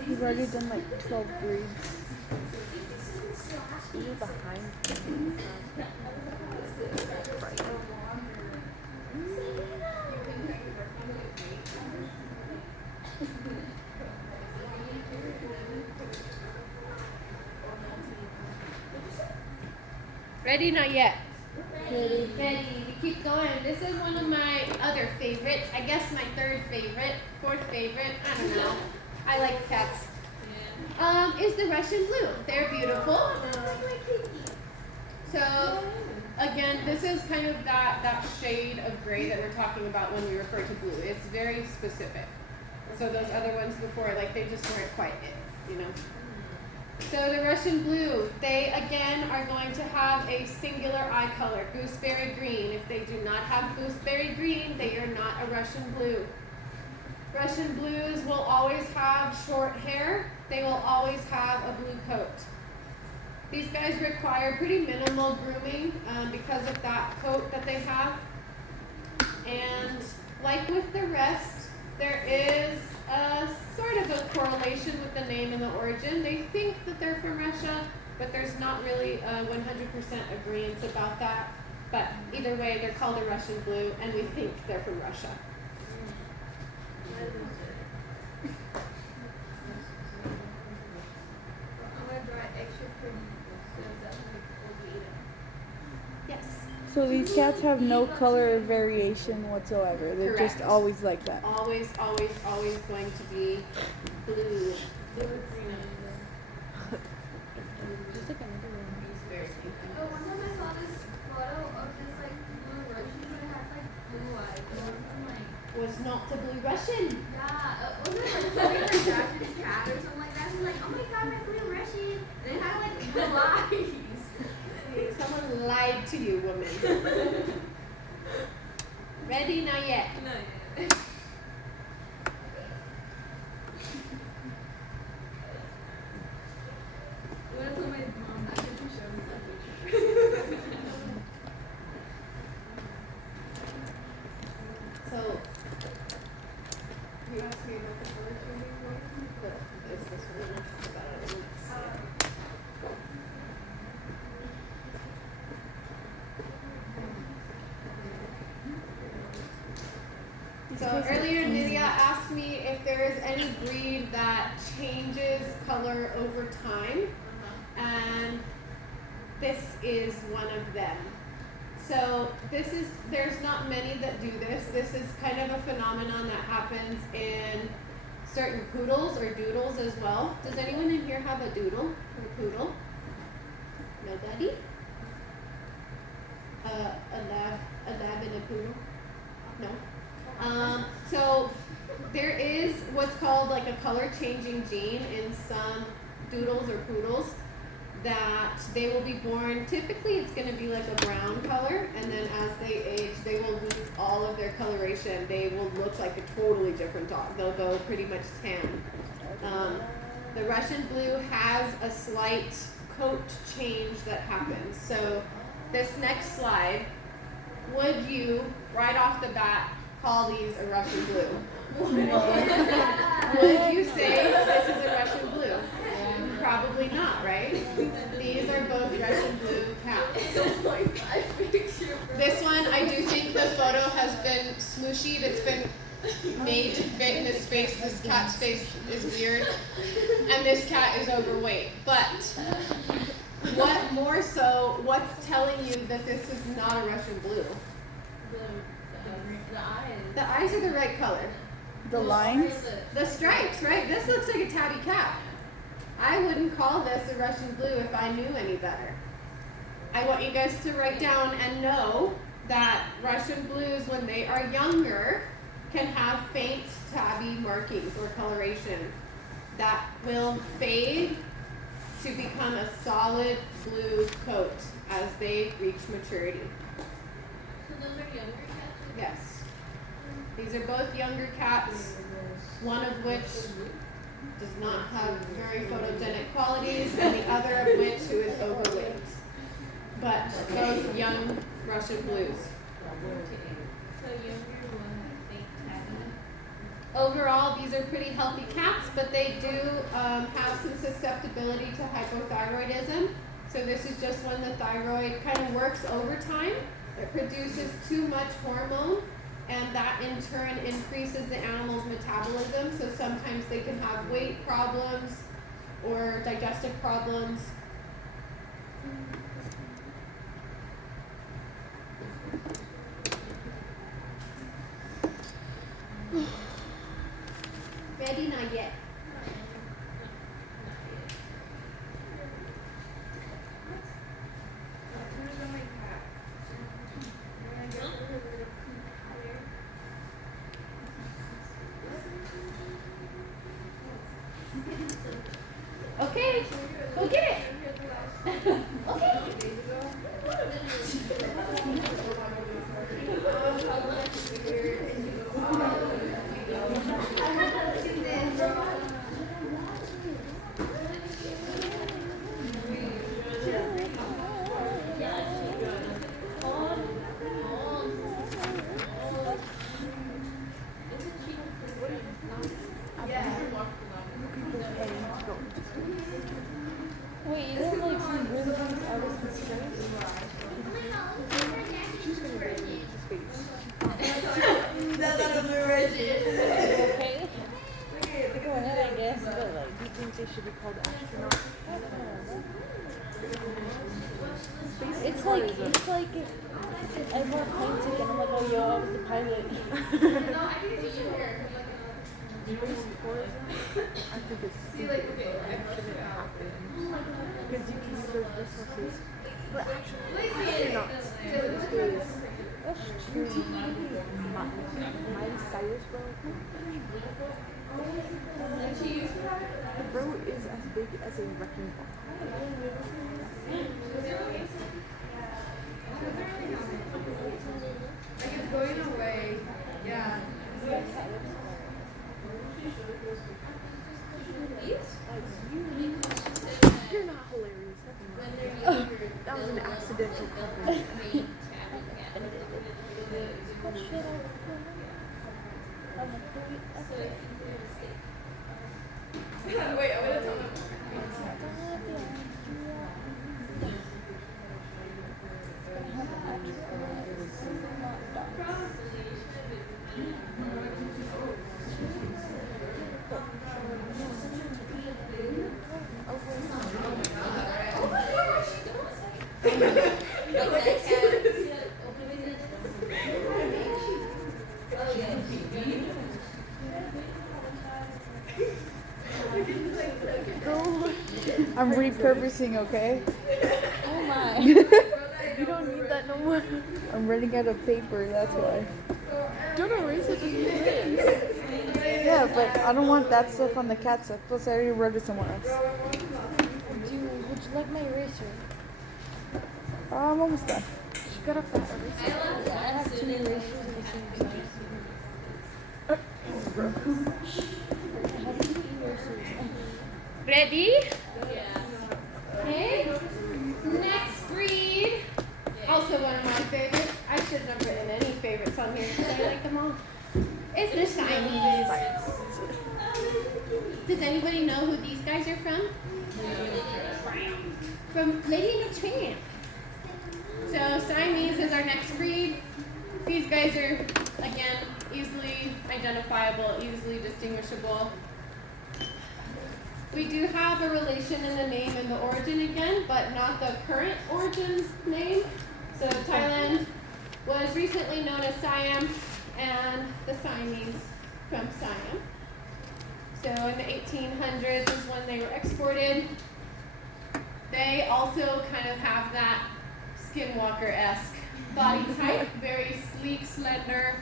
We've already done like 12 breeds. Usually behind. Ready? Not yet. Ready. Ready. We keep going. This is one of my other favorites. I guess my 3rd favorite, 4th favorite. I don't know. I like cats. is the Russian blue. They're beautiful. So again, this is kind of that shade of gray that we're talking about when we refer to blue. It's very specific. So those other ones before, like they just weren't quite it, you know. So the Russian blue, they again are going to have a singular eye color, gooseberry green. If they do not have gooseberry green, they are not a Russian blue. Russian blues will always have short hair. They will always have a blue coat. These guys require pretty minimal grooming because of that coat that they have. And like with the rest, there is a sort of a correlation with the name and the origin. They think that they're from Russia, but there's not really a 100% agreement about that. But either way, they're called a Russian blue, and we think they're from Russia. I'm gonna draw it extra pretty so that will be eaten. Yes. So these cats have no color variation whatsoever. They're Correct. just always like that. Always, always, always going to be blue. Oh, one time I saw this photo of this like blue Russian, but it has like blue eyes. I'm like, Was not a blue Russian. yeah, wasn't it like something like Jackson's cat or something like that? She's like, oh my god, my blue Russian. And it had like blue eyes. Someone lied to you, woman. Ready? Not yet. No. When I told my mom that, she showed me that picture. So, you asked me about the color changing one, but it's this one. It's about it. So earlier Nydia asked me if there is any breed that changes color over time, and this is one of them. So there's not many that do this. This is kind of a phenomenon that happens in certain poodles or doodles as well. Does anyone in here have a doodle or poodle? Nobody? A lab and a poodle? No? So there is what's called like a color changing gene in some doodles or poodles that they will be born, typically it's going to be like a brown color, and then as they age they will lose all of their coloration. They will look like a totally different dog. They'll go pretty much tan. The Russian blue has a slight coat change that happens. So this next slide, would you right off the bat call these a Russian blue? Would you say this is a Russian blue? Probably not, right? These are both Russian blue cats. This one, I do think the photo has been smooshied. It's been made to fit in this space. This cat's face is weird. And this cat is overweight. But what more so, what's telling you that this is not a Russian blue? The eyes. The eyes are the right color. The lines? The stripes, right? This looks like a tabby cat. I wouldn't call this a Russian blue if I knew any better. I want you guys to write down and know that Russian blues, when they are younger, can have faint tabby markings or coloration that will fade to become a solid blue coat as they reach maturity. So those are younger cats? Yes. These are both younger cats, one of which does not have very photogenic qualities, and the other of which who is overweight. But both young Russian blues. So younger one with fake tabby. Overall, these are pretty healthy cats, but they do have some susceptibility to hypothyroidism. So this is just when the thyroid kind of works overtime. It produces too much hormone, and that in turn increases the animal's metabolism. So sometimes they can have weight problems or digestive problems. Ready? Not yet. Wait, you don't like some really famous artists in space? Okay. Go ahead, I guess, but like, do you think they should be called astronauts? It's like if I bought a plane ticket and I'm like, oh yo, I was the pilot. Space tourism, I think it's stupid. It shouldn't happen. Because you can use those resources for astronauts. That's true. Miley Cyrus, bro. The bro is as big as a wrecking ball. Like it's going away. Yeah. You're not hilarious. That was an accidental cover. What should I put? Wait, I'm gonna tell them. I'm repurposing, okay? Oh my. You don't need that no more. I'm running out of paper, that's why. Don't erase it, just use this. Yeah, but I don't want that stuff on the cat stuff. Plus, I already wrote it somewhere else. Would you like my eraser? I'm almost done. You got a fat eraser? Yeah, I have 2 erasers of the same size. I have 2 erasers. Ready? Okay. Next breed. Also one of my favorites. I shouldn't have written any favorites on here because I like them all. It's the Siamese. Does anybody know who these guys are from? From Lady and the Tramp. So Siamese is our next breed. These guys are, again, easily identifiable, easily distinguishable. We do have a relation in the name and the origin again, but not the current origin name. So Thailand was recently known as Siam, and the Siamese from Siam. So in the 1800s is when they were exported. They also kind of have that Skinwalker-esque body type, very sleek, slender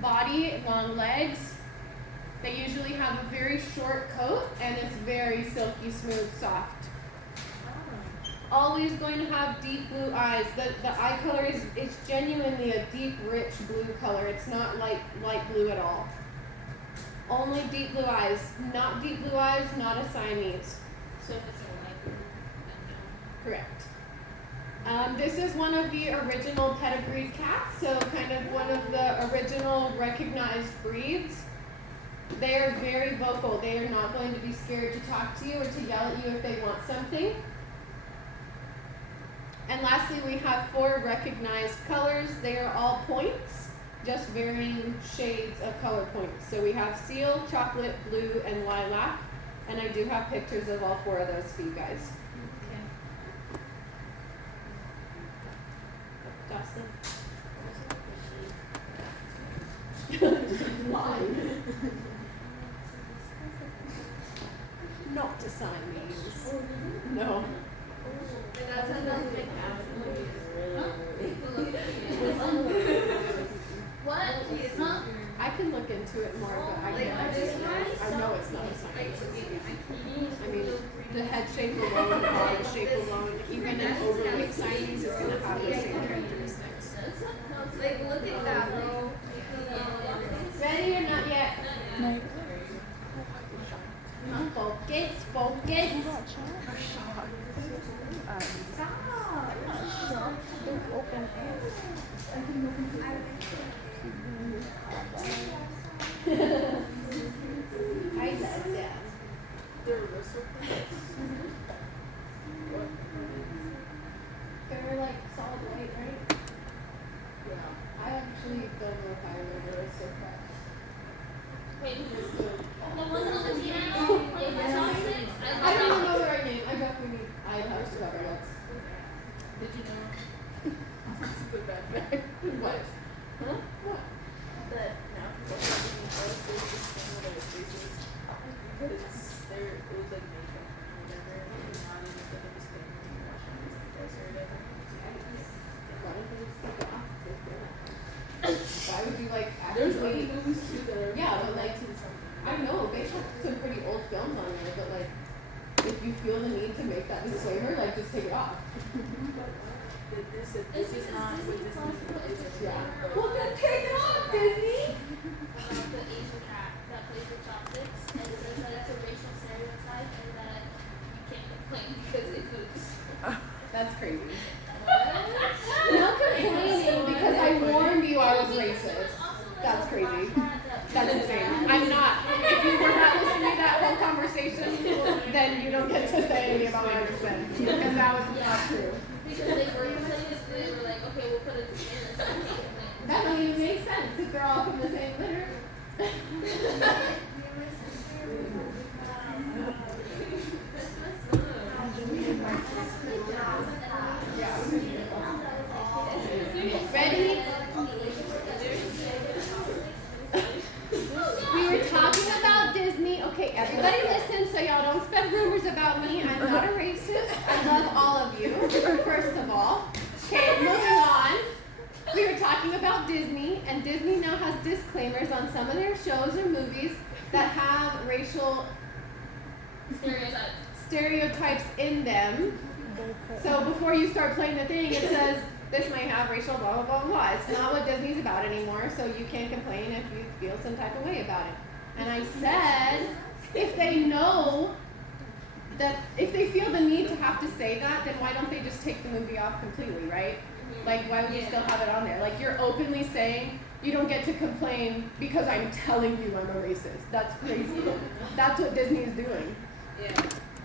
body, long legs. They usually have a very short coat and it's very silky, smooth, soft. Always going to have deep blue eyes. The eye color is genuinely a deep, rich blue color. It's not light blue at all. Only deep blue eyes. Not deep blue eyes, not a Siamese. So if it's a light blue, Correct. This is one of the original pedigreed cats, so kind of one of the original recognized breeds. They are very vocal. They are not going to be scared to talk to you or to yell at you if they want something. And lastly, we have 4 recognized colors. They are all points, just varying shades of color points. So we have seal, chocolate, blue, and lilac. And I do have pictures of all 4 of those for you guys. Dawson. Line. Not to Siamese. No. What? Huh? I can look into it more, but I know it's not a Siamese. I mean, the head shape alone, the body shape alone, even I'd have to cover that. Did you know? That's the bad fact. What? Huh? What? That now people are taking photos, there's this thing where there's faces. Because there, it was like makeup or whatever, and now they just like a disclaimer when you're watching these videos or whatever. Why don't they just take it off? Why would you like There's actually? other movies too that are Yeah, but like, to something. I know they have some pretty old films on there, but like, if you feel the need to make that disclaimer, like, just take it off. This is not what this is. Yeah. Well, then take it off, Disney. About the Asian cat that plays with chopsticks, and it says that it's a racial stereotype and that you can't complain because it moves. That's crazy. What? Not complaining because I warned you I was racist. That's crazy. That's insane. I'm not. If you were not listening to that whole conversation, then you don't get to say anything about what I just said. Because that was not true. Because they were complaining, they were like, okay, we'll put a disclaimer so we can complain. That doesn't even make sense if they're all from the same litter. Ready? We were talking about Disney. Okay, everybody listen so y'all don't spread rumors about me. I'm not a racist. I love all of you, first of all. Okay, moving on. We were talking about Disney, and Disney now has disclaimers on some of their shows or movies that have racial stereotypes in them. So before you start playing the thing, it says, this might have racial blah, blah, blah, blah. It's not what Disney's about anymore, so you can't complain if you feel some type of way about it. And I said, if they know that, if they feel the need to have to say that, then why don't they just take the movie off completely, right? Like, why would you still have it on there? Like, you're openly saying you don't get to complain because I'm telling you I'm a racist. That's crazy. That's what Disney is doing. Yeah.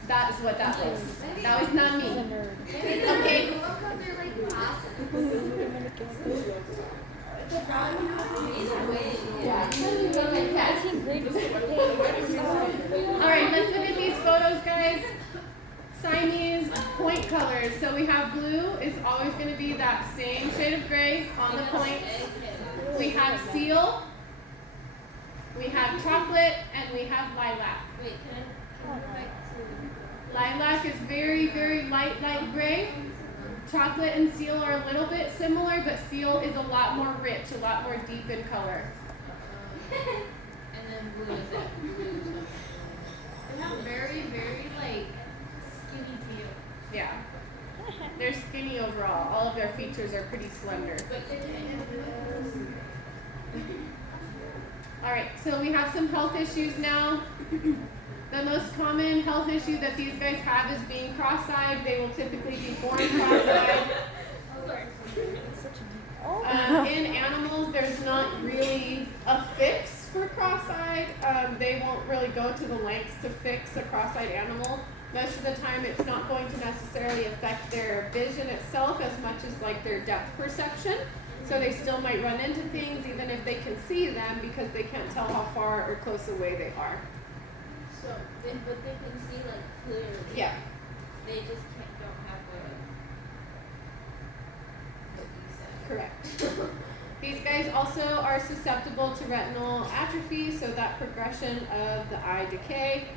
That is what that was. That was not me. Okay. Yeah. Alright, let's look at these photos, guys. Siamese point colors. So we have blue is always going to be that same shade of gray on the points. We have seal. We have chocolate, and we have lilac. Wait, can I go back to... Lilac is very, very light gray. Chocolate and seal are a little bit similar, but seal is a lot more rich, a lot more deep in color. And then blue is it? They have very, very like skinny feel. Yeah. They're skinny overall. All of their features are pretty slender. Alright, so we have some health issues now. The most common health issue that these guys have is being cross-eyed. They will typically be born cross-eyed. In animals, there's not really a fix for cross-eyed. They won't really go to the lengths to fix a cross-eyed animal. Most of the time, it's not going to necessarily affect their vision itself as much as like their depth perception. So they still might run into things even if they can see them because they can't tell how far or close away they are. So, but they can see like clearly. Yeah. They just don't have what you said. Correct. These guys also are susceptible to retinal atrophy, so that progression of the eye decay.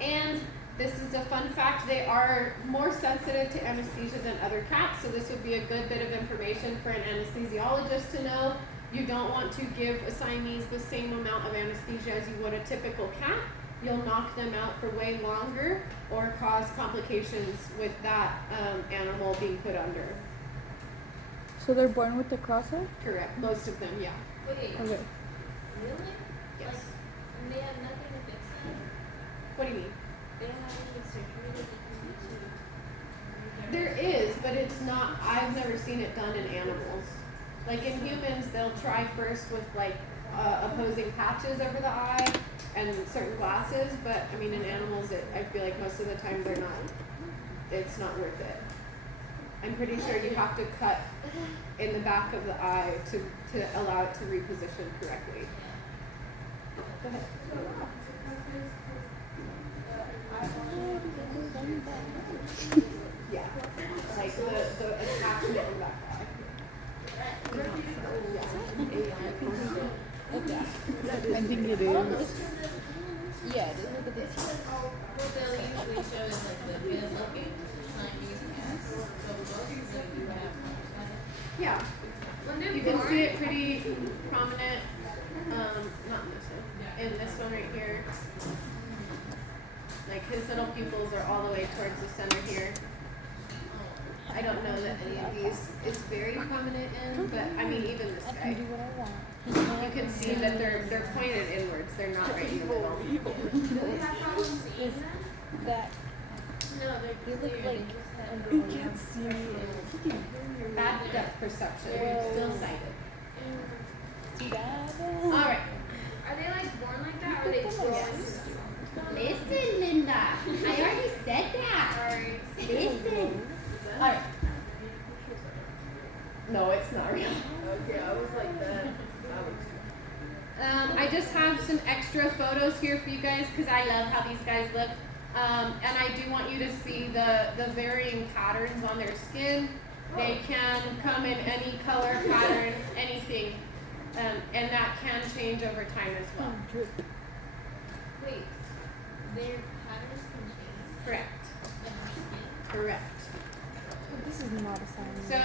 And this is a fun fact, they are more sensitive to anesthesia than other cats, so this would be a good bit of information for an anesthesiologist to know. You don't want to give a Siamese the same amount of anesthesia as you would a typical cat. You'll knock them out for way longer or cause complications with that animal being put under. So they're born with the cross-eye? Correct. Most of them, yeah. Wait, Okay. really? Yes. Like, and they have nothing to fix that? What do you mean? They don't have any surgery that they can do to... There is, but it's not, I've never seen it done in animals. Like in humans, they'll try first with like opposing patches over the eye and certain glasses, but I mean in animals, I feel like most of the time it's not worth it. I'm pretty sure you have to cut in the back of the eye to allow it to reposition correctly. Go ahead. Okay. I think it is. Yeah, just look at the teeth. What they'll usually show is like the good looking Chinese cats. So most of them do have motorcycles. Yeah. When they're You can born, see it pretty prominent, not in this one, in this one right here. Like his little pupils are all the way towards the center here. I don't know that any of these is very prominent in, but I mean even this I guy. can do what I want. You can see that they're pointed inwards. They're not right in the middle. do they have problems seeing them? That No, they're they look clear. like They just have under a one. can't see Bad depth perception. Still sighted. See that? All right. Are they like born like that, or are they growing? Yes. Listen, Linda. I already said that. Sorry. Listen. All right. No, it's not real. Okay, I was like that. I just have some extra photos here for you guys because I love how these guys look. And I do want you to see the varying patterns on their skin. They can come in any color pattern, anything. And that can change over time as well. Wait, their patterns can change. Correct. Like our skin. Correct. This is not a sign. So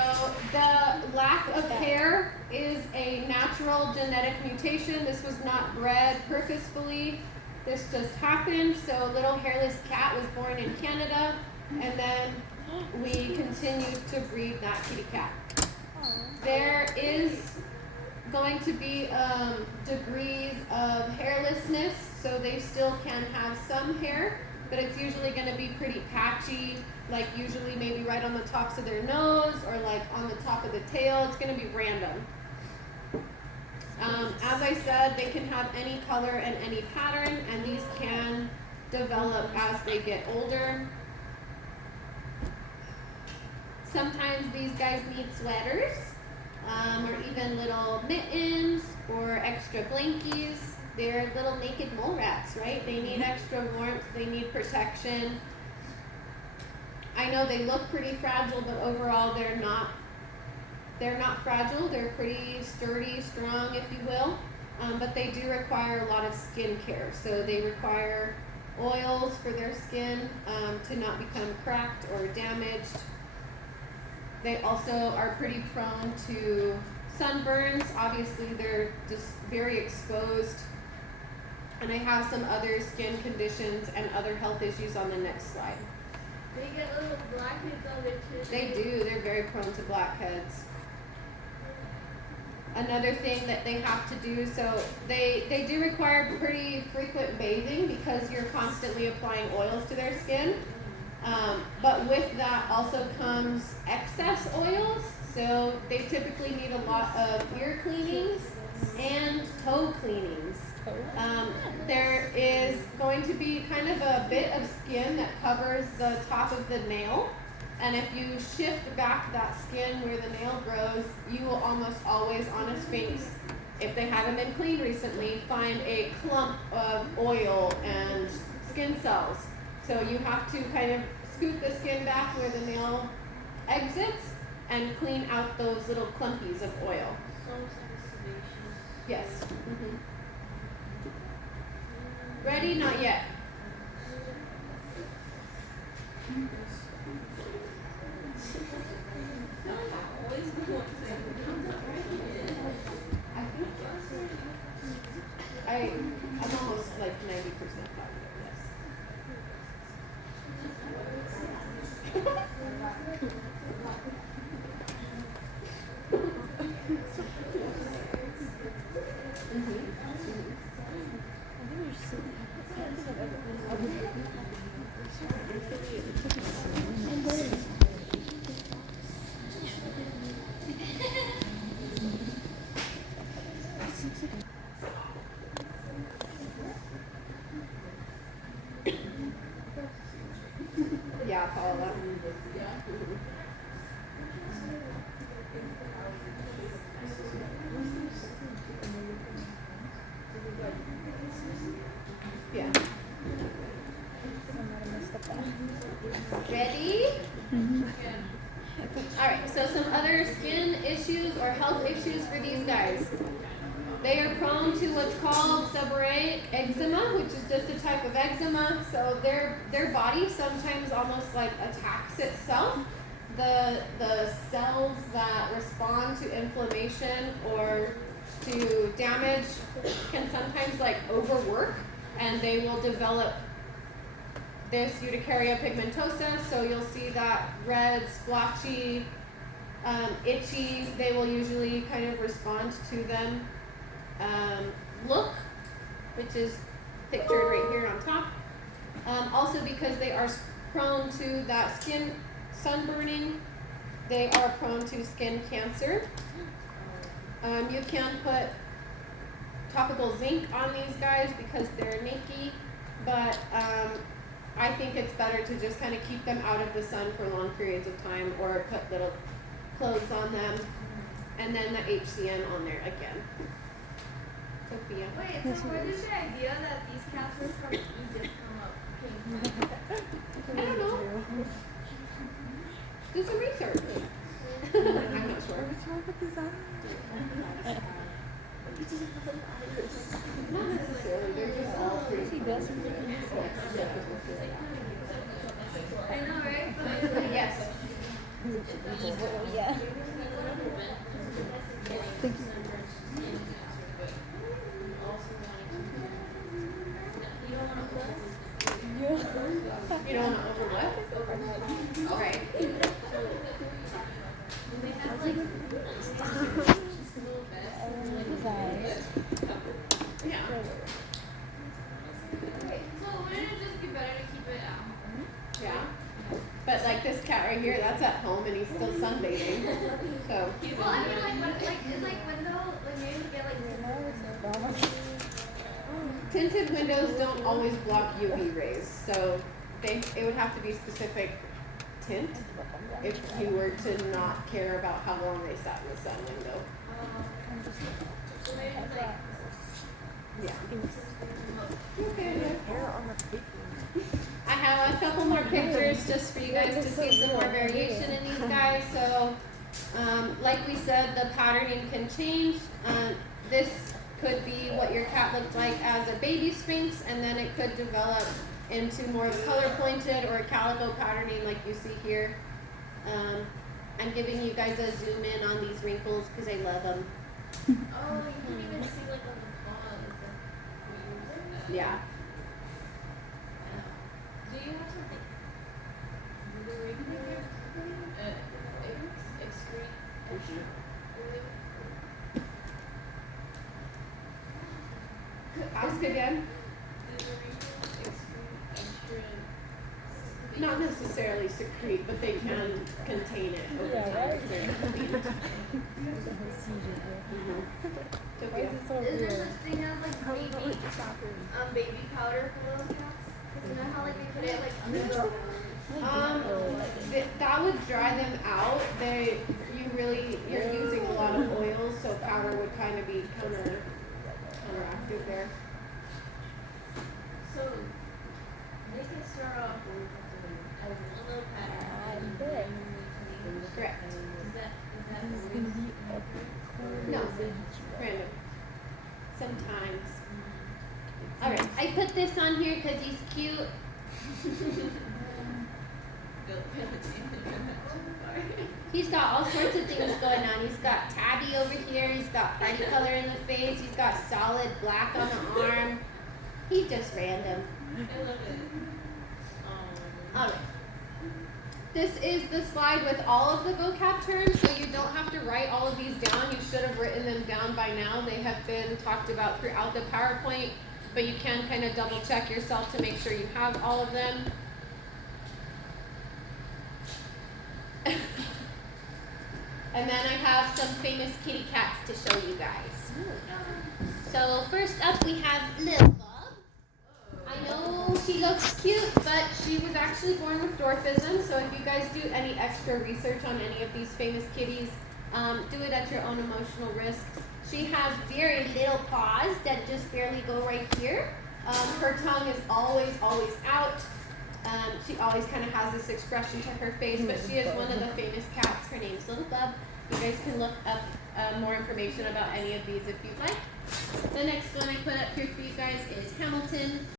the lack of hair is a natural genetic mutation. This was not bred purposefully. This just happened. So a little hairless cat was born in Canada, and then we continued to breed that kitty cat. There is going to be degrees of hairlessness, so they still can have some hair, but it's usually going to be pretty patchy, like usually maybe right on the tops of their nose or like on the top of the tail. It's going to be random. As I said, they can have any color and any pattern, and these can develop as they get older. Sometimes these guys need sweaters, or even little mittens or extra blankies. They're little naked mole rats, right? They need extra warmth, they need protection. I know they look pretty fragile, but overall they're not fragile. They're pretty sturdy, strong, if you will. But they do require a lot of skin care. So they require oils for their skin to not become cracked or damaged. They also are pretty prone to sunburns. Obviously, they're just very exposed. And I have some other skin conditions and other health issues on the next slide. They get little blackheads on their chin. They do. They're very prone to blackheads. Another thing that they have to do, so they do require pretty frequent bathing because you're constantly applying oils to their skin. But with that also comes excess oils. So they typically need a lot of ear cleanings and toe cleanings. There is going to be kind of a bit of skin that covers the top of the nail. And if you shift back that skin where the nail grows, you will almost always on a Sphinx, if they haven't been cleaned recently, find a clump of oil and skin cells. So you have to kind of scoop the skin back where the nail exits and clean out those little clumpies of oil. Some sensitivity. Yes. Ready? Not yet. Always the one thing. I'm almost like 90% positive, yes. Yeah, Paula. Yeah. Ready? All right, so some other skin issues or health issues for these guys. They are prone to what's called seborrheic eczema, which is just a type of eczema. So their body sometimes almost like attacks itself. The cells that respond to inflammation or to damage can sometimes like overwork, and they will develop this urticaria pigmentosa. So you'll see that red, splotchy, itchy. They will usually kind of respond to them. Look, which is pictured right here on top. Also because they are prone to that skin sunburning, they are prone to skin cancer. You can put topical zinc on these guys because they're nicky, but I think it's better to just kind of keep them out of the sun for long periods of time, or put little clothes on them, and then the HCN on there again. Sophia. Wait, so where did the idea that these cats were from Egypt came from? I don't know. Do some research. I'm not sure. Not necessarily. They're just all pretty. She does. I know, right? But it's like, Yes. Yeah. Thank you. You don't want to over what? All right. Yeah. so wouldn't it just be better to keep it at home? Yeah. But like this cat right here, that's at home and he's still sunbathing. So. Well, I mean, like, when, like, it's like window, like maybe get like Tinted windows don't always block UV rays, so it would have to be specific tint if you were to not care about how long they sat in the sun window. so maybe it's like Yeah. Okay. I have a couple more pictures just for you guys to see some more variation in these guys. So, like we said, the patterning can change. This could be what your cat looked like as a baby Sphinx, and then it could develop into more color pointed or calico patterning like you see here. I'm giving you guys a zoom in on these wrinkles because I love them. Oh, you can even see like on the paws. Yeah. Do you have something? The ring here? Excrete. Ask again. Do the wrinkles excrete extra? Not necessarily secrete, but they can contain it over Yeah, time. right? if they're cleaned. Why is it so is there weird? such thing as like baby powder for little cats? 'Cause you know how like they put it like under the That would dry them out. You're using a lot of oils, so powder would kind of be counteractive there. So they can start off with a little pattern. Correct. Is that No, random. Sometimes. Alright, I put this on here because he's cute. He's got all sorts of things going on. He's got tabby over here. He's got party color in the face. He's got solid black on the arm. He's just random. I love it. Alright. This is the slide with all of the vocab terms, so you don't have to write all of these down. You should have written them down by now. They have been talked about throughout the PowerPoint, but you can kind of double check yourself to make sure you have all of them. And then I have some famous kitty cats to show you guys. So first up we have Lil Bob. I know she looks cute, but she was actually born with dwarfism, so if you guys do any extra research on any of these famous kitties, do it at your own emotional risk. She has very little paws that just barely go right here. Her tongue is always out. She always kind of has this expression to her face, but she is one of the famous cats. Her name's Little Bub. You guys can look up more information about any of these if you'd like. The next one I put up here for you guys is Hamilton.